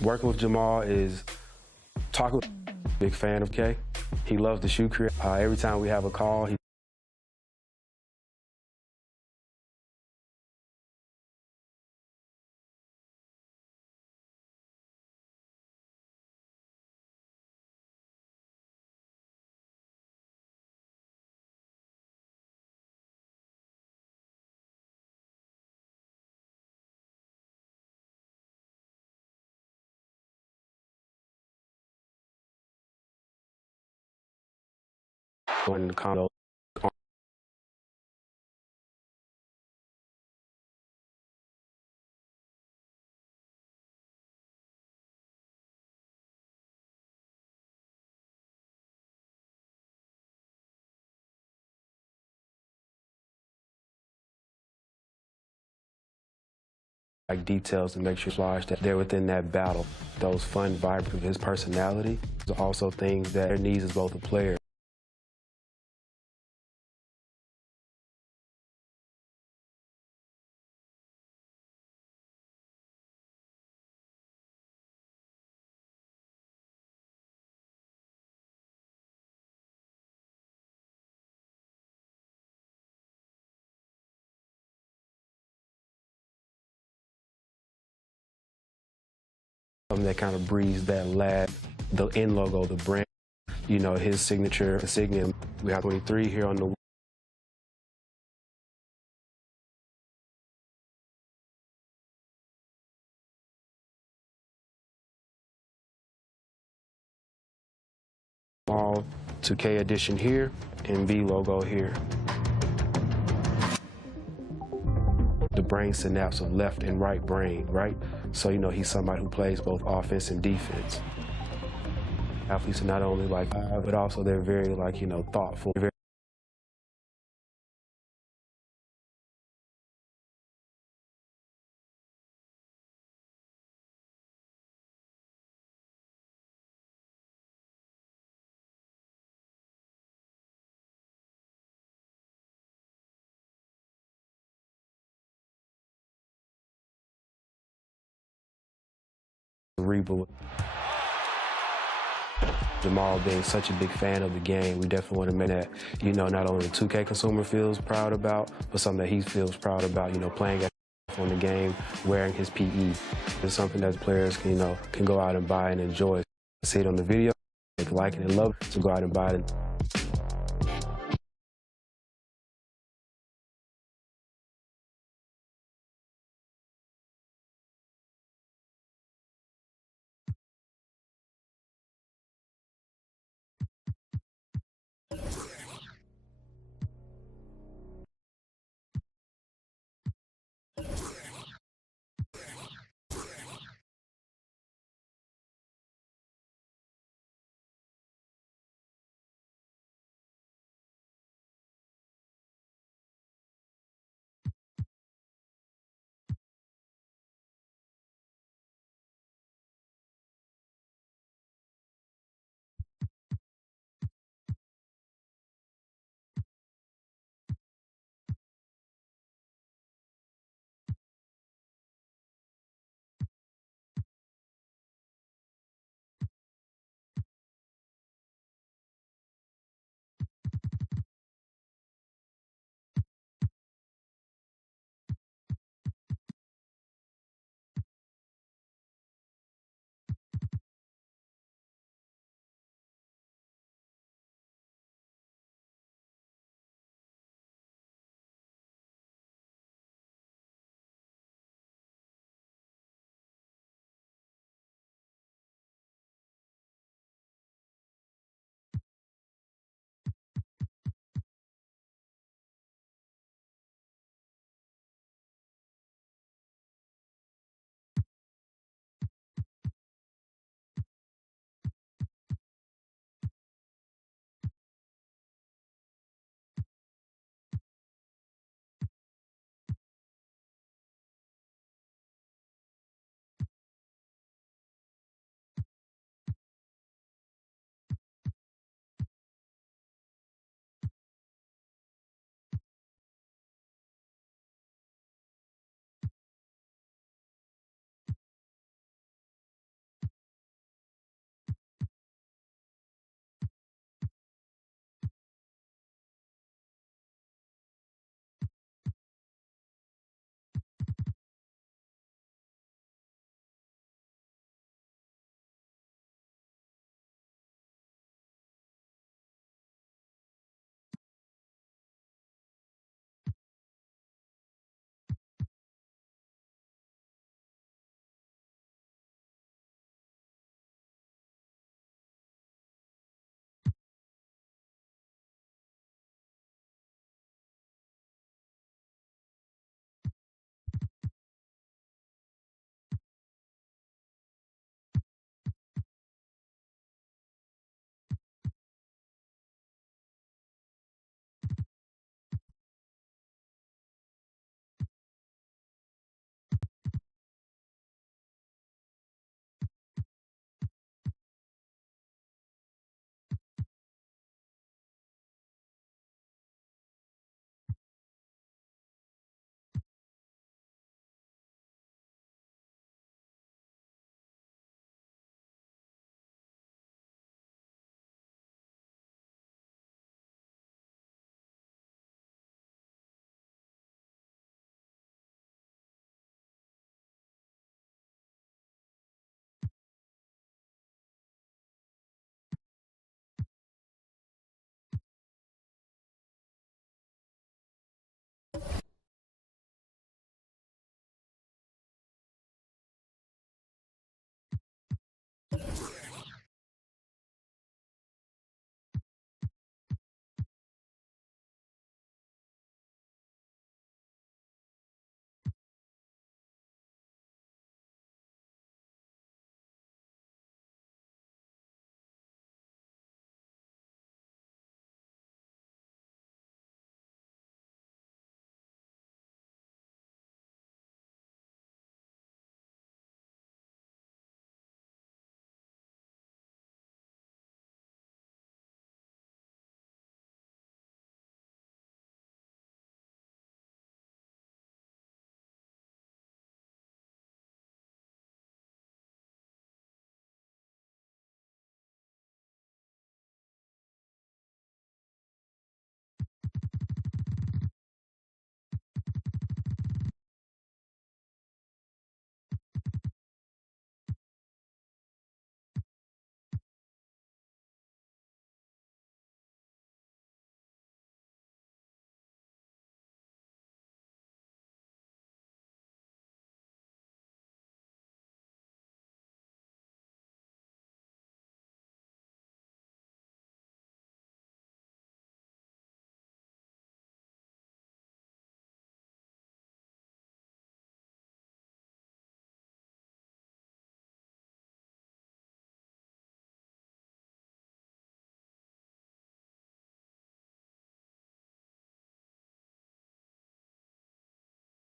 Working with Jamal is talking. Big fan of K. He loves the shoe career. Every time we have a call, he going in the condo. Like details to make sure that they're within that battle. Those fun, vibrant, his personality. There's also things that he needs as both a player. That kind of breathes that lad, the N logo, the brand, you know, his signature insignia. We have 23 here on the all 2K edition here and B logo here. The brain synapse of left and right brain, right? So, you know, he's somebody who plays both offense and defense. Athletes are not only like, but also they're very, like, you know, thoughtful. Jamal being such a big fan of the game, we definitely want to make that, you know, not only the 2K consumer feels proud about, but something that he feels proud about, you know, playing on the game, wearing his PE. It's something that players can, you know, can go out and buy and enjoy. See it on the video, like it and love it, so go out and buy it.